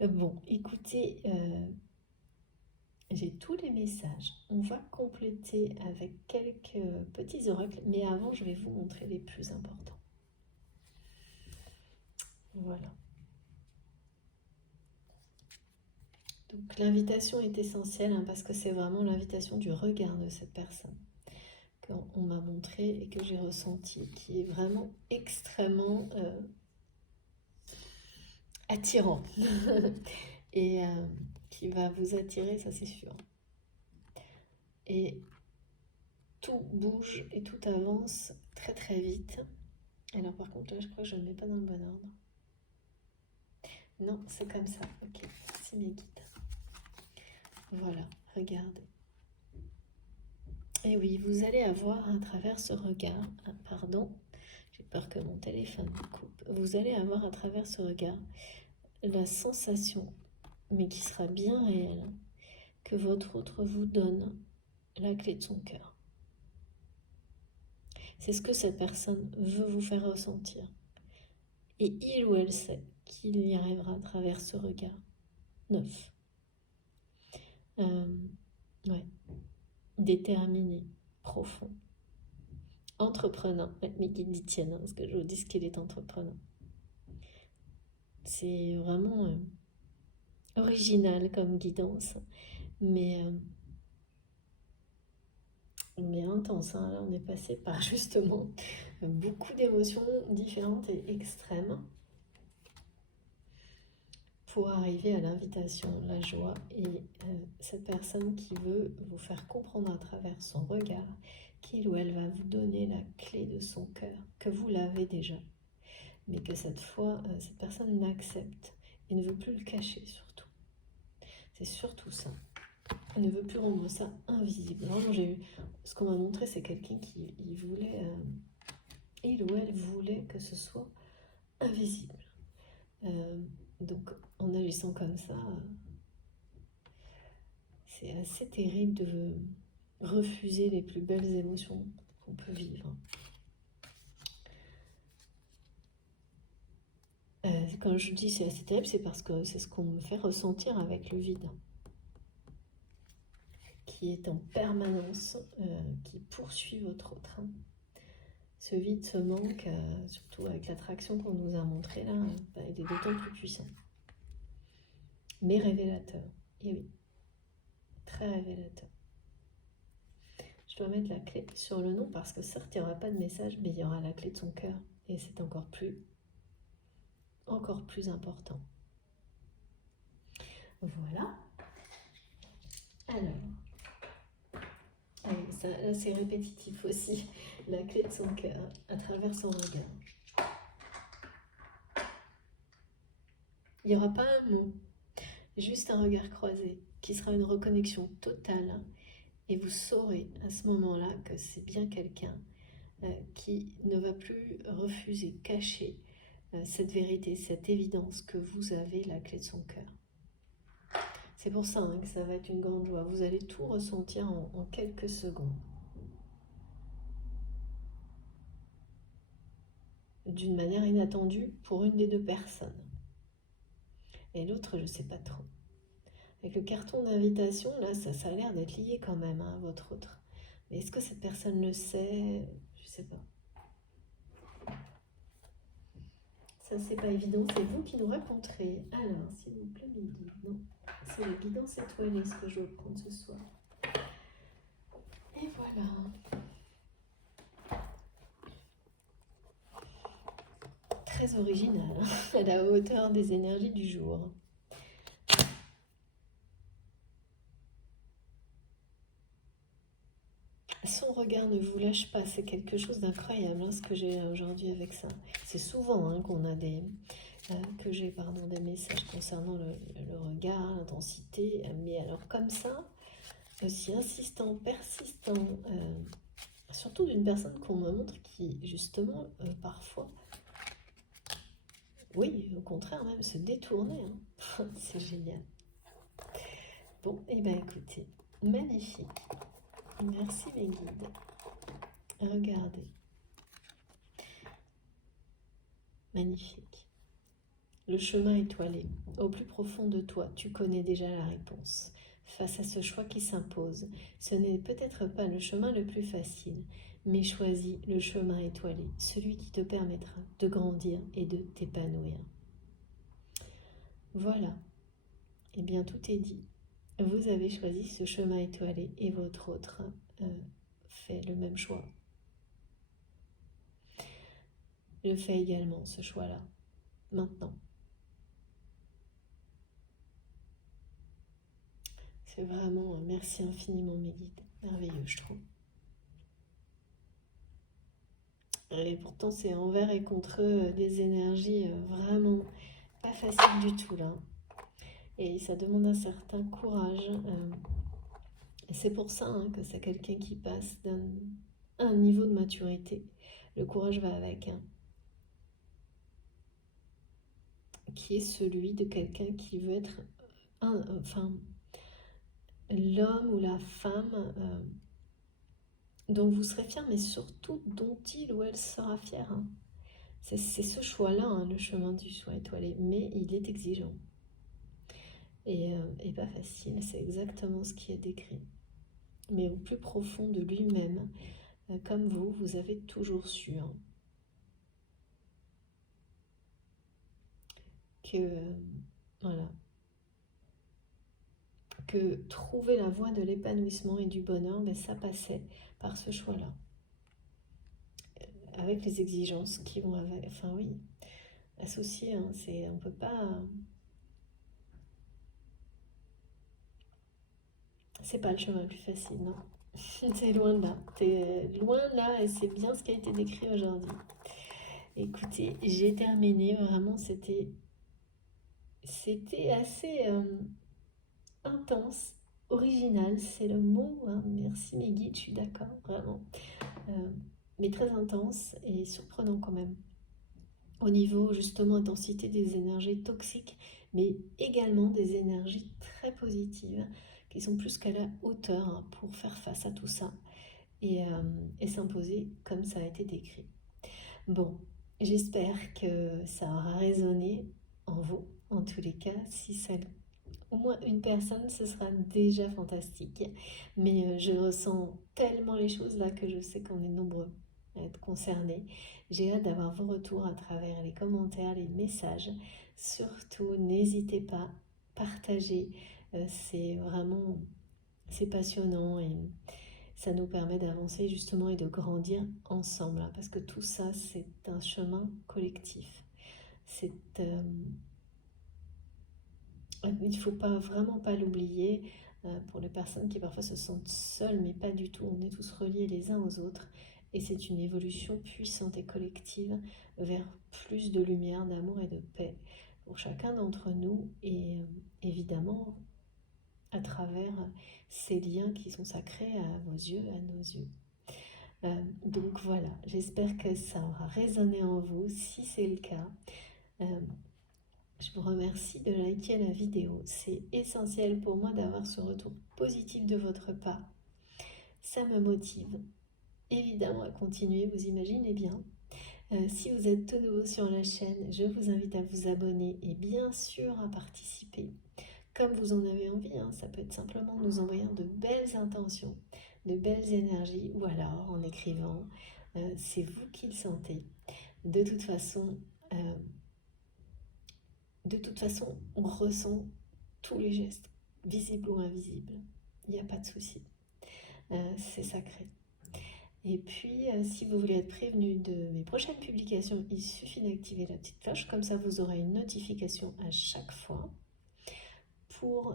Bon, écoutez, j'ai tous les messages. On va compléter avec quelques petits oracles, mais avant, je vais vous montrer les plus importants. Voilà. Donc l'invitation est essentielle hein, parce que c'est vraiment l'invitation du regard de cette personne qu'on m'a montré et que j'ai ressenti, qui est vraiment extrêmement attirant et qui va vous attirer, ça c'est sûr. Et tout bouge et tout avance très très vite. Alors par contre là je crois que je ne mets pas dans le bon ordre. Non, c'est comme ça. Ok, c'est mes guides. Voilà, regardez. Et oui, vous allez avoir à travers ce regard, pardon, j'ai peur que mon téléphone me coupe. Vous allez avoir à travers ce regard la sensation, mais qui sera bien réelle, que votre autre vous donne la clé de son cœur. C'est ce que cette personne veut vous faire ressentir. Et il ou elle sait qu'il y arrivera à travers ce regard neuf. Ouais. Déterminé, profond. Entreprenant. Ouais, mes guides y tiennent, hein, parce que je vous dis qu'il est entreprenant. C'est vraiment original comme guidance, mais intense. Hein. Là, on est passé par justement beaucoup d'émotions différentes et extrêmes pour arriver à l'invitation, la joie et cette personne qui veut vous faire comprendre à travers son regard qu'il ou elle va vous donner la clé de son cœur, que vous l'avez déjà, mais que cette fois, cette personne l'accepte et ne veut plus le cacher surtout. C'est surtout ça. Elle ne veut plus rendre ça invisible. Vraiment, ce qu'on m'a montré, c'est quelqu'un qui voulait, il ou elle voulait que ce soit invisible. Donc, en agissant comme ça, c'est assez terrible de refuser les plus belles émotions qu'on peut vivre. Quand je dis c'est assez terrible, c'est parce que c'est ce qu'on me fait ressentir avec le vide, qui est en permanence, qui poursuit votre autre. Ce vide, ce manque, surtout avec l'attraction qu'on nous a montrée là, il est d'autant plus puissant. Mais révélateur, et oui, très révélateur. Je dois mettre la clé sur le nom parce que certes, il n'y aura pas de message, mais il y aura la clé de son cœur. Et c'est encore plus important. Voilà. Alors, ça, là c'est répétitif aussi, la clé de son cœur à travers son regard. Il n'y aura pas un mot, juste un regard croisé qui sera une reconnexion totale et vous saurez à ce moment-là que c'est bien quelqu'un qui ne va plus refuser, cacher cette vérité, cette évidence que vous avez la clé de son cœur. C'est pour ça que ça va être une grande joie. Vous allez tout ressentir en quelques secondes. D'une manière inattendue pour une des deux personnes. et l'autre, je ne sais pas trop. Avec le carton d'invitation, là, ça a l'air d'être lié quand même à votre autre. Mais est-ce que cette personne le sait? Je ne sais pas. Ça, c'est pas évident. C'est vous qui nous raconterez. Alors, s'il vous plaît, mes guides. Non, c'est la guidance étoilée, ce que je veux prendre ce soir. Et voilà. Très original, hein, à la hauteur des énergies du jour. Son regard ne vous lâche pas, c'est quelque chose d'incroyable, hein, ce que j'ai aujourd'hui avec ça. C'est souvent hein, qu'on a des des messages concernant le regard, l'intensité, mais alors comme ça, aussi insistant, persistant, surtout d'une personne qu'on me montre qui justement parfois, oui, au contraire même, se détournait. Hein. C'est génial. Bon, et bien écoutez, magnifique. Merci mes guides. Regardez. Magnifique. Le chemin étoilé. Au plus profond de toi, tu connais déjà la réponse. Face à ce choix qui s'impose, ce n'est peut-être pas le chemin le plus facile, mais choisis le chemin étoilé, celui qui te permettra de grandir et de t'épanouir. Voilà. Eh bien, tout est dit. Vous avez choisi ce chemin étoilé et votre autre fait le même choix. Le fait également, ce choix-là. Maintenant. C'est vraiment, merci infiniment mes guides. Merveilleux, je trouve. Et pourtant, c'est envers et contre des énergies vraiment pas faciles du tout là. Et ça demande un certain courage. Et c'est pour ça hein, que c'est quelqu'un qui passe d'un niveau de maturité. Le courage va avec. Hein, qui est celui de quelqu'un qui veut être l'homme ou la femme dont vous serez fier, mais surtout dont il ou elle sera fier. Hein. C'est ce choix-là, hein, le chemin du choix étoilé, mais il est exigeant. Et pas facile, c'est exactement ce qui est décrit. Mais au plus profond de lui-même, comme vous avez toujours su hein, voilà, que trouver la voie de l'épanouissement et du bonheur, ben, ça passait par ce choix-là. Avec les exigences qui vont avec, enfin oui, associées, hein, on peut pas... C'est pas le chemin le plus facile, non. C'est loin de là. T'es loin de là et c'est bien ce qui a été décrit aujourd'hui. Écoutez, j'ai terminé. Vraiment, c'était assez intense, original, c'est le mot. Hein. Merci mes guides, je suis d'accord, vraiment. Mais très intense et surprenant quand même. Au niveau justement intensité des énergies toxiques, mais également des énergies très positives qui sont plus qu'à la hauteur hein, pour faire face à tout ça et s'imposer comme ça a été décrit. Bon, j'espère que ça aura résonné en vous, en tous les cas, si c'est au moins une personne, ce sera déjà fantastique. Mais je ressens tellement les choses là que je sais qu'on est nombreux à être concernés. J'ai hâte d'avoir vos retours à travers les commentaires, les messages. Surtout, n'hésitez pas, partagez. C'est passionnant et ça nous permet d'avancer justement et de grandir ensemble. Hein, parce que tout ça, c'est un chemin collectif. Il ne faut vraiment pas l'oublier pour les personnes qui parfois se sentent seules, mais pas du tout. On est tous reliés les uns aux autres et c'est une évolution puissante et collective vers plus de lumière, d'amour et de paix pour chacun d'entre nous et évidemment à travers ces liens qui sont sacrés à vos yeux, à nos yeux. Donc voilà, j'espère que ça aura résonné en vous. Si c'est le cas, je vous remercie de liker la vidéo. C'est essentiel pour moi d'avoir ce retour positif de votre part. Ça me motive évidemment à continuer, vous imaginez bien. Si vous êtes tout nouveau sur la chaîne, je vous invite à vous abonner et bien sûr à participer. Comme vous en avez envie, hein, ça peut être simplement nous envoyant de belles intentions, de belles énergies, ou alors en écrivant, c'est vous qui le sentez. De toute façon, euh, on ressent tous les gestes, visibles ou invisibles. Il n'y a pas de souci. C'est sacré. Et puis, si vous voulez être prévenu de mes prochaines publications, il suffit d'activer la petite cloche. Comme ça, vous aurez une notification à chaque fois. Pour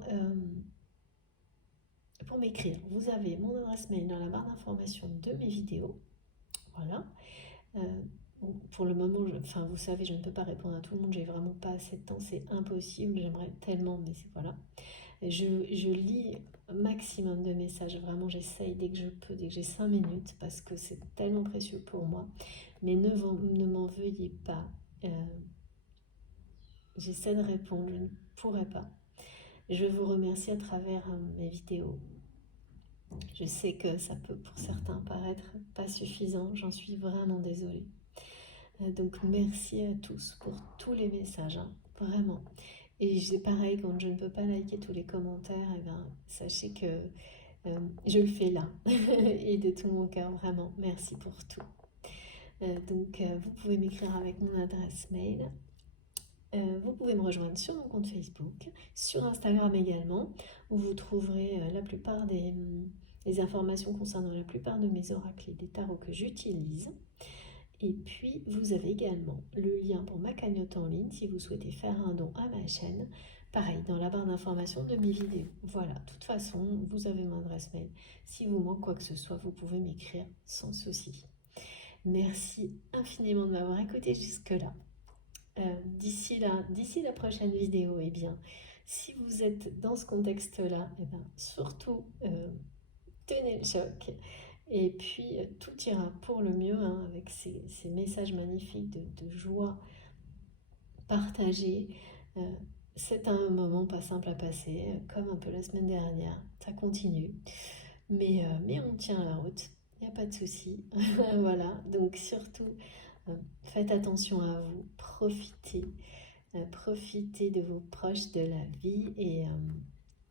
m'écrire, vous avez mon adresse mail dans la barre d'information de mes vidéos. Voilà. Pour le moment, vous savez, je ne peux pas répondre à tout le monde. J'ai vraiment pas assez de temps. C'est impossible. J'aimerais tellement, mais voilà. Je lis un maximum de messages, vraiment j'essaye dès que je peux, dès que j'ai 5 minutes, parce que c'est tellement précieux pour moi. Mais ne m'en veuillez pas. J'essaie de répondre, je ne pourrai pas. Je vous remercie à travers mes vidéos. Je sais que ça peut pour certains paraître pas suffisant, j'en suis vraiment désolée. Donc merci à tous pour tous les messages, hein, vraiment. Et c'est pareil, quand je ne peux pas liker tous les commentaires, et ben, sachez que je le fais là. Et de tout mon cœur, vraiment, merci pour tout. Donc vous pouvez m'écrire avec mon adresse mail. Vous pouvez me rejoindre sur mon compte Facebook, sur Instagram également, où vous trouverez la plupart des informations concernant la plupart de mes oracles et des tarots que j'utilise. Et puis, vous avez également le lien pour ma cagnotte en ligne si vous souhaitez faire un don à ma chaîne. Pareil, dans la barre d'information de mes vidéos. Voilà, de toute façon, vous avez mon adresse mail. Si vous manque quoi que ce soit, vous pouvez m'écrire sans souci. Merci infiniment de m'avoir écouté jusque-là. D'ici la prochaine vidéo, eh bien, si vous êtes dans ce contexte-là, eh bien, surtout tenez le choc. Et puis tout ira pour le mieux, hein, avec ces messages magnifiques de joie partagée. C'est un moment pas simple à passer, comme un peu la semaine dernière. Ça continue. Mais on tient la route. Il n'y a pas de souci. Voilà. Donc surtout, faites attention à vous. Profitez. Profitez de vos proches, de la vie. Et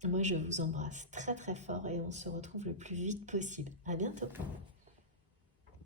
moi, je vous embrasse très très fort et on se retrouve le plus vite possible. À bientôt.